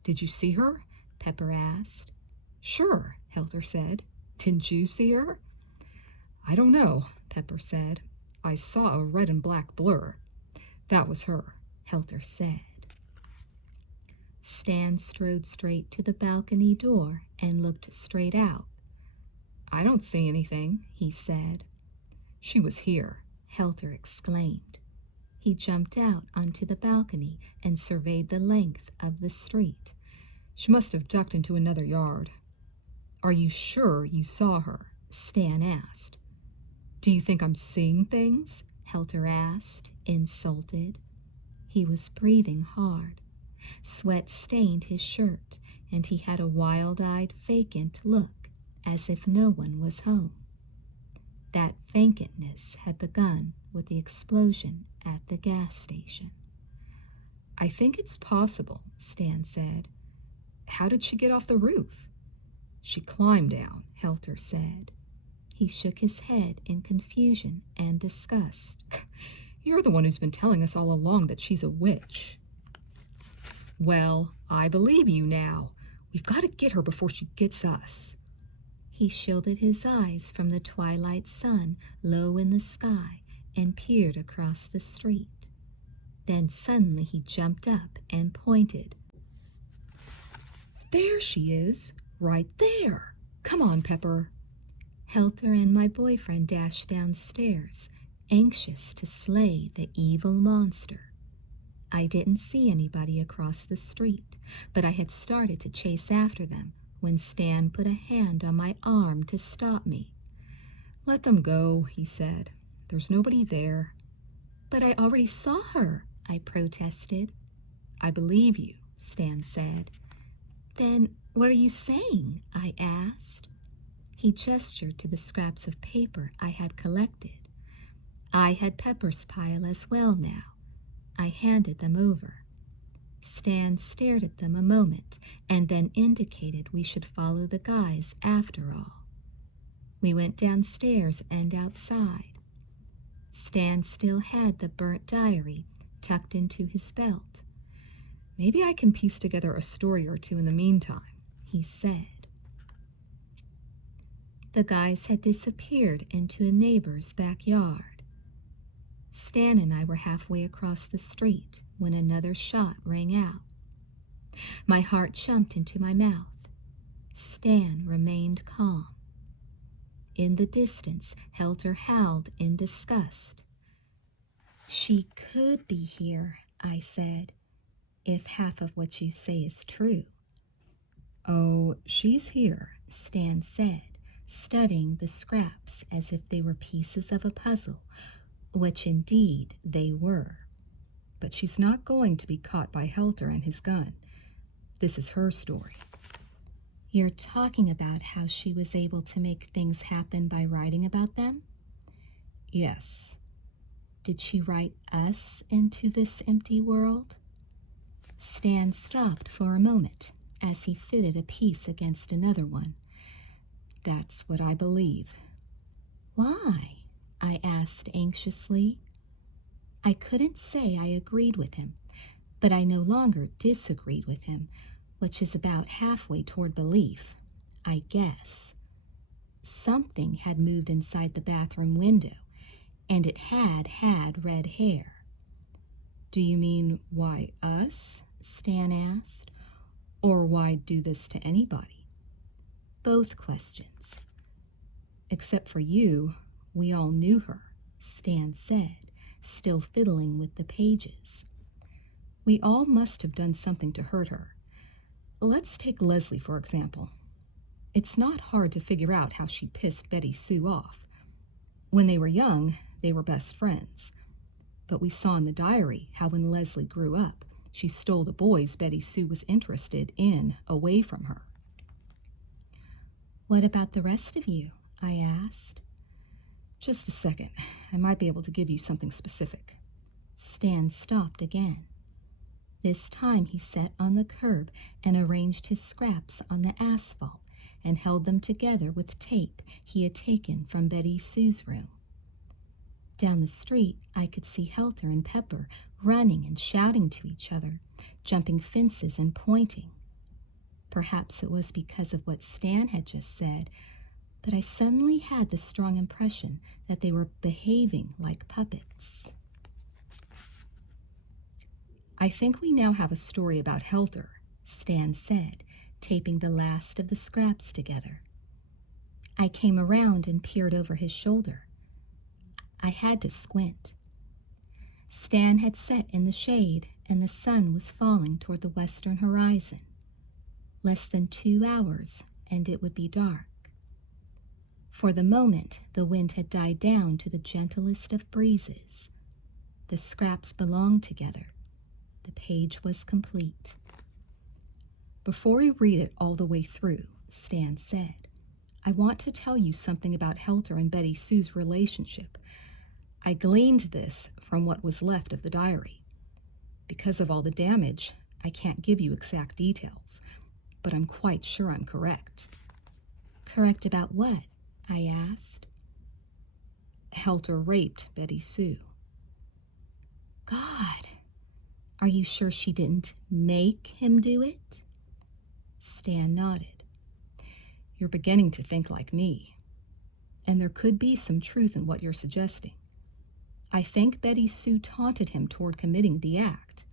"Did you see her?" Pepper asked. "Sure," Helter said. "Didn't you see her?" "I don't know," Pepper said. "I saw a red and black blur." That was her. Helter said. Stan strode straight to the balcony door and looked straight out. I don't see anything, he said. She was here, Helter exclaimed. He jumped out onto the balcony and surveyed the length of the street. She must have ducked into another yard. Are you sure you saw her? Stan asked. Do you think I'm seeing things? Helter asked, insulted. He was breathing hard. Sweat stained his shirt, and he had a wild-eyed, vacant look, as if no one was home. That vacantness had begun with the explosion at the gas station. I think it's possible, Stan said. How did she get off the roof? She climbed down, Helter said. He shook his head in confusion and disgust. You're the one who's been telling us all along that she's a witch. Well, I believe you now. We've got to get her before she gets us. He shielded his eyes from the twilight sun low in the sky and peered across the street. Then suddenly he jumped up and pointed. There she is, right there. Come on, Pepper. Helter and my boyfriend dashed downstairs, anxious to slay the evil monster. I didn't see anybody across the street, but I had started to chase after them when Stan put a hand on my arm to stop me. Let them go, he said. There's nobody there. But I already saw her, I protested. I believe you, Stan said. Then what are you saying? I asked. He gestured to the scraps of paper I had collected. I had Pepper's pile as well now. I handed them over. Stan stared at them a moment and then indicated we should follow the guys after all. We went downstairs and outside. Stan still had the burnt diary tucked into his belt. Maybe I can piece together a story or two in the meantime, he said. The guys had disappeared into a neighbor's backyard. Stan and I were halfway across the street when another shot rang out. My heart jumped into my mouth. Stan remained calm. In the distance, Helter howled in disgust. She could be here, I said, if half of what you say is true. Oh, she's here, Stan said, studying the scraps as if they were pieces of a puzzle, which indeed they were. But she's not going to be caught by Helter and his gun. This is her story. You're talking about how she was able to make things happen by writing about them? Yes. Did she write us into this empty world? Stan stopped for a moment as he fitted a piece against another one. That's what I believe. Why? I asked anxiously. I couldn't say I agreed with him, but I no longer disagreed with him, which is about halfway toward belief, I guess. Something had moved inside the bathroom window, and it had red hair. Do you mean why us? Stan asked. Or why do this to anybody? Both questions. Except for you, we all knew her, Stan said, still fiddling with the pages. We all must have done something to hurt her. Let's take Leslie, for example. It's not hard to figure out how she pissed Betty Sue off. When they were young, they were best friends. But we saw in the diary how when Leslie grew up, she stole the boys Betty Sue was interested in away from her. What about the rest of you? I asked. Just a second. I might be able to give you something specific. Stan stopped again. This time he sat on the curb and arranged his scraps on the asphalt and held them together with tape he had taken from Betty Sue's room. Down the street, I could see Helter and Pepper running and shouting to each other, jumping fences and pointing. Perhaps it was because of what Stan had just said, but I suddenly had the strong impression that they were behaving like puppets. I think we now have a story about Helter, Stan said, taping the last of the scraps together. I came around and peered over his shoulder. I had to squint. Stan had sat in the shade, and the sun was falling toward the western horizon. Less than 2 hours, and it would be dark. For the moment, the wind had died down to the gentlest of breezes. The scraps belonged together. The page was complete. Before we read it all the way through, Stan said, I want to tell you something about Helter and Betty Sue's relationship. I gleaned this from what was left of the diary. Because of all the damage, I can't give you exact details, but I'm quite sure I'm correct. Correct about what? I asked. Helter raped Betty Sue. God, are you sure she didn't make him do it? Stan nodded. You're beginning to think like me, and there could be some truth in what you're suggesting. I think Betty Sue taunted him toward committing the act,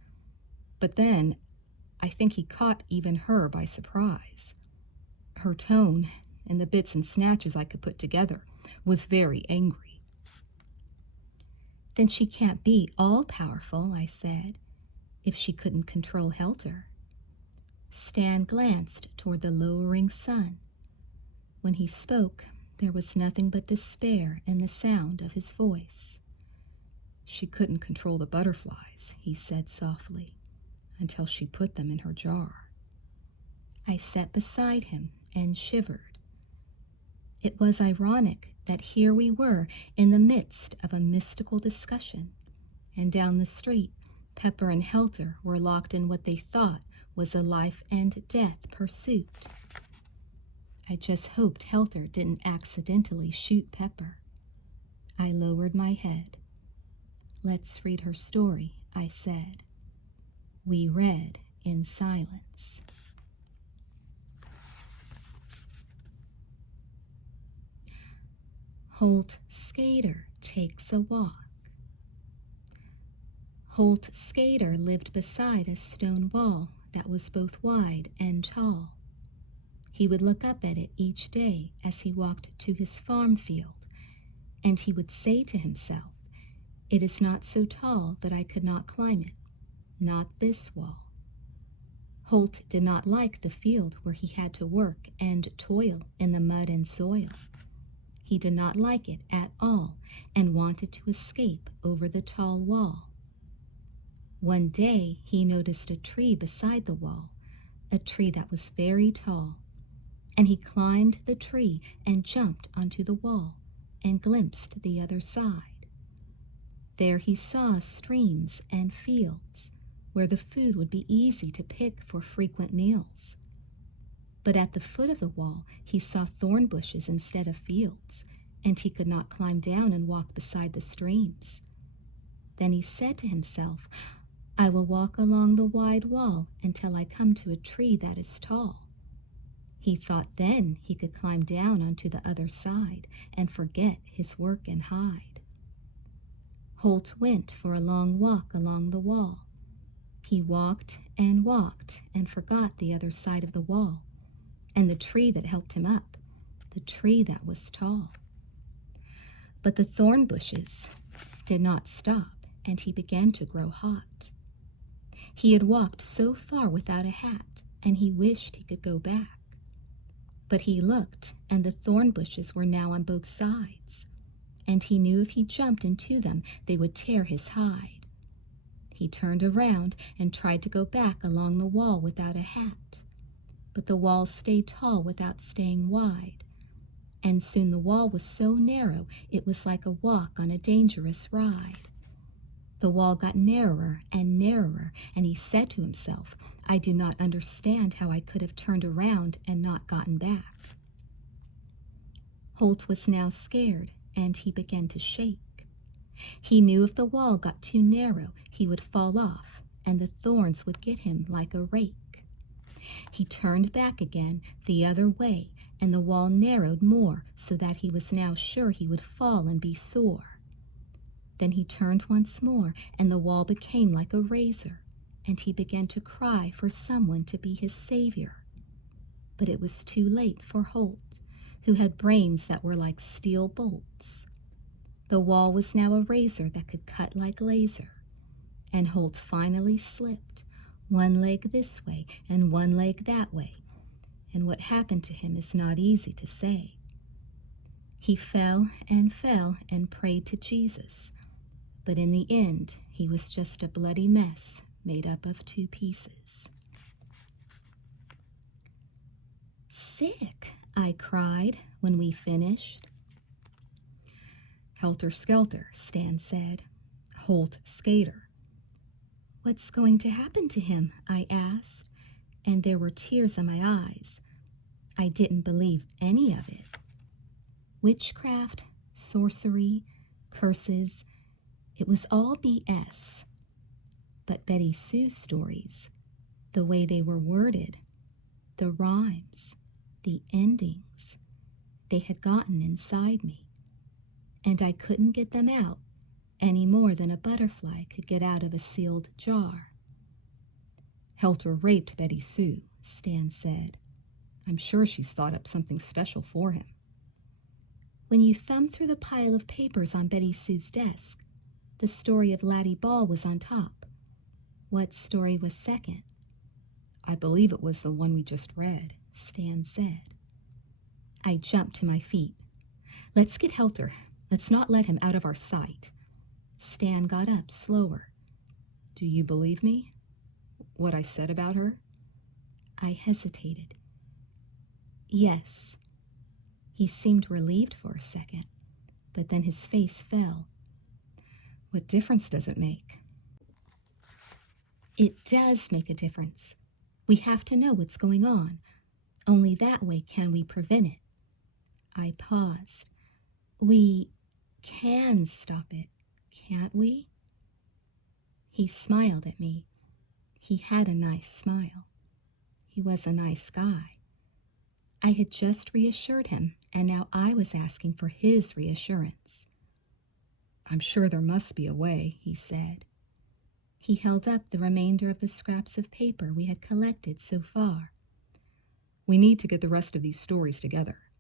but then I think he caught even her by surprise. Her tone, and the bits and snatches I could put together, was very angry. Then she can't be all-powerful, I said, if she couldn't control Helter. Stan glanced toward the lowering sun. When he spoke, there was nothing but despair in the sound of his voice. She couldn't control the butterflies, he said softly, until she put them in her jar. I sat beside him and shivered. It was ironic that here we were in the midst of a mystical discussion, and down the street, Pepper and Helter were locked in what they thought was a life-and-death pursuit. I just hoped Helter didn't accidentally shoot Pepper. I lowered my head. Let's read her story, I said. We read in silence. Holt Skater takes a walk. Holt Skater lived beside a stone wall that was both wide and tall. He would look up at it each day as he walked to his farm field, and he would say to himself, "It is not so tall that I could not climb it, not this wall." Holt did not like the field where he had to work and toil in the mud and soil. He did not like it at all and wanted to escape over the tall wall. One day he noticed a tree beside the wall, a tree that was very tall, and he climbed the tree and jumped onto the wall and glimpsed the other side. There he saw streams and fields where the food would be easy to pick for frequent meals. But at the foot of the wall he saw thorn bushes instead of fields, and he could not climb down and walk beside the streams. Then he said to himself, "I will walk along the wide wall until I come to a tree that is tall." He thought then he could climb down onto the other side and forget his work and hide. Holt went for a long walk along the wall. He walked and forgot the other side of the wall, and the tree that helped him up, the tree that was tall. But the thorn bushes did not stop, and he began to grow hot. He had walked so far without a hat, and he wished he could go back. But he looked, and the thorn bushes were now on both sides, and he knew if he jumped into them, they would tear his hide. He turned around and tried to go back along the wall without a hat, but the wall stayed tall without staying wide, and soon the wall was so narrow it was like a walk on a dangerous ride. The wall got narrower and narrower, and he said to himself, "I do not understand how I could have turned around and not gotten back." Holt was now scared, and he began to shake. He knew if the wall got too narrow, he would fall off, and the thorns would get him like a rake. He turned back again the other way, and the wall narrowed more so that he was now sure he would fall and be sore. Then he turned once more, and the wall became like a razor, and he began to cry for someone to be his savior. But it was too late for Holt, who had brains that were like steel bolts. The wall was now a razor that could cut like laser, and Holt finally slipped, one leg this way and one leg that way, and what happened to him is not easy to say. He fell and prayed to Jesus, but in the end he was just a bloody mess made up of two pieces. "Sick," I cried when we finished. "Helter skelter," Stan said. "Holt skater." "What's going to happen to him?" I asked, and there were tears in my eyes. I didn't believe any of it. Witchcraft, sorcery, curses, it was all BS. But Betty Sue's stories, the way they were worded, the rhymes, the endings, they had gotten inside me, and I couldn't get them out any more than a butterfly could get out of a sealed jar. "Helter raped Betty Sue," Stan said. "I'm sure she's thought up something special for him." When you thumbed through the pile of papers on Betty Sue's desk, the story of Laddie Ball was on top. What story was second? "I believe it was the one we just read," Stan said. I jumped to my feet. "Let's get Helter. Let's not let him out of our sight." Stan got up slower. "Do you believe me? What I said about her?" I hesitated. "Yes." He seemed relieved for a second, but then his face fell. "What difference does it make?" "It does make a difference. We have to know what's going on. Only that way can we prevent it." I paused. "We can stop it, can't we?" He smiled at me. He had a nice smile. He was a nice guy. I had just reassured him, and now I was asking for his reassurance. "I'm sure there must be a way," he said. He held up the remainder of the scraps of paper we had collected so far. "We need to get the rest of these stories together."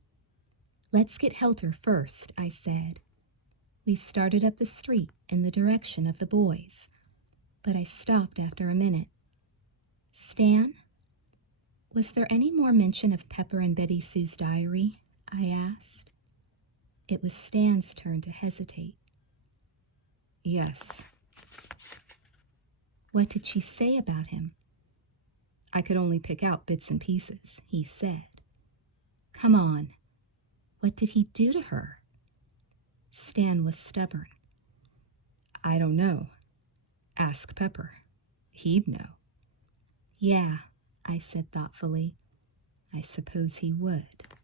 "Let's get Helter first," I said. We started up the street in the direction of the boys, but I stopped after a minute. "Stan, was there any more mention of Pepper and Betty Sue's diary?" I asked. It was Stan's turn to hesitate. "Yes." "What did she say about him?" "I could only pick out bits and pieces," he said. "Come on. What did he do to her?" Stan was stubborn. "I don't know. Ask Pepper. He'd know." "Yeah," I said thoughtfully. "I suppose he would."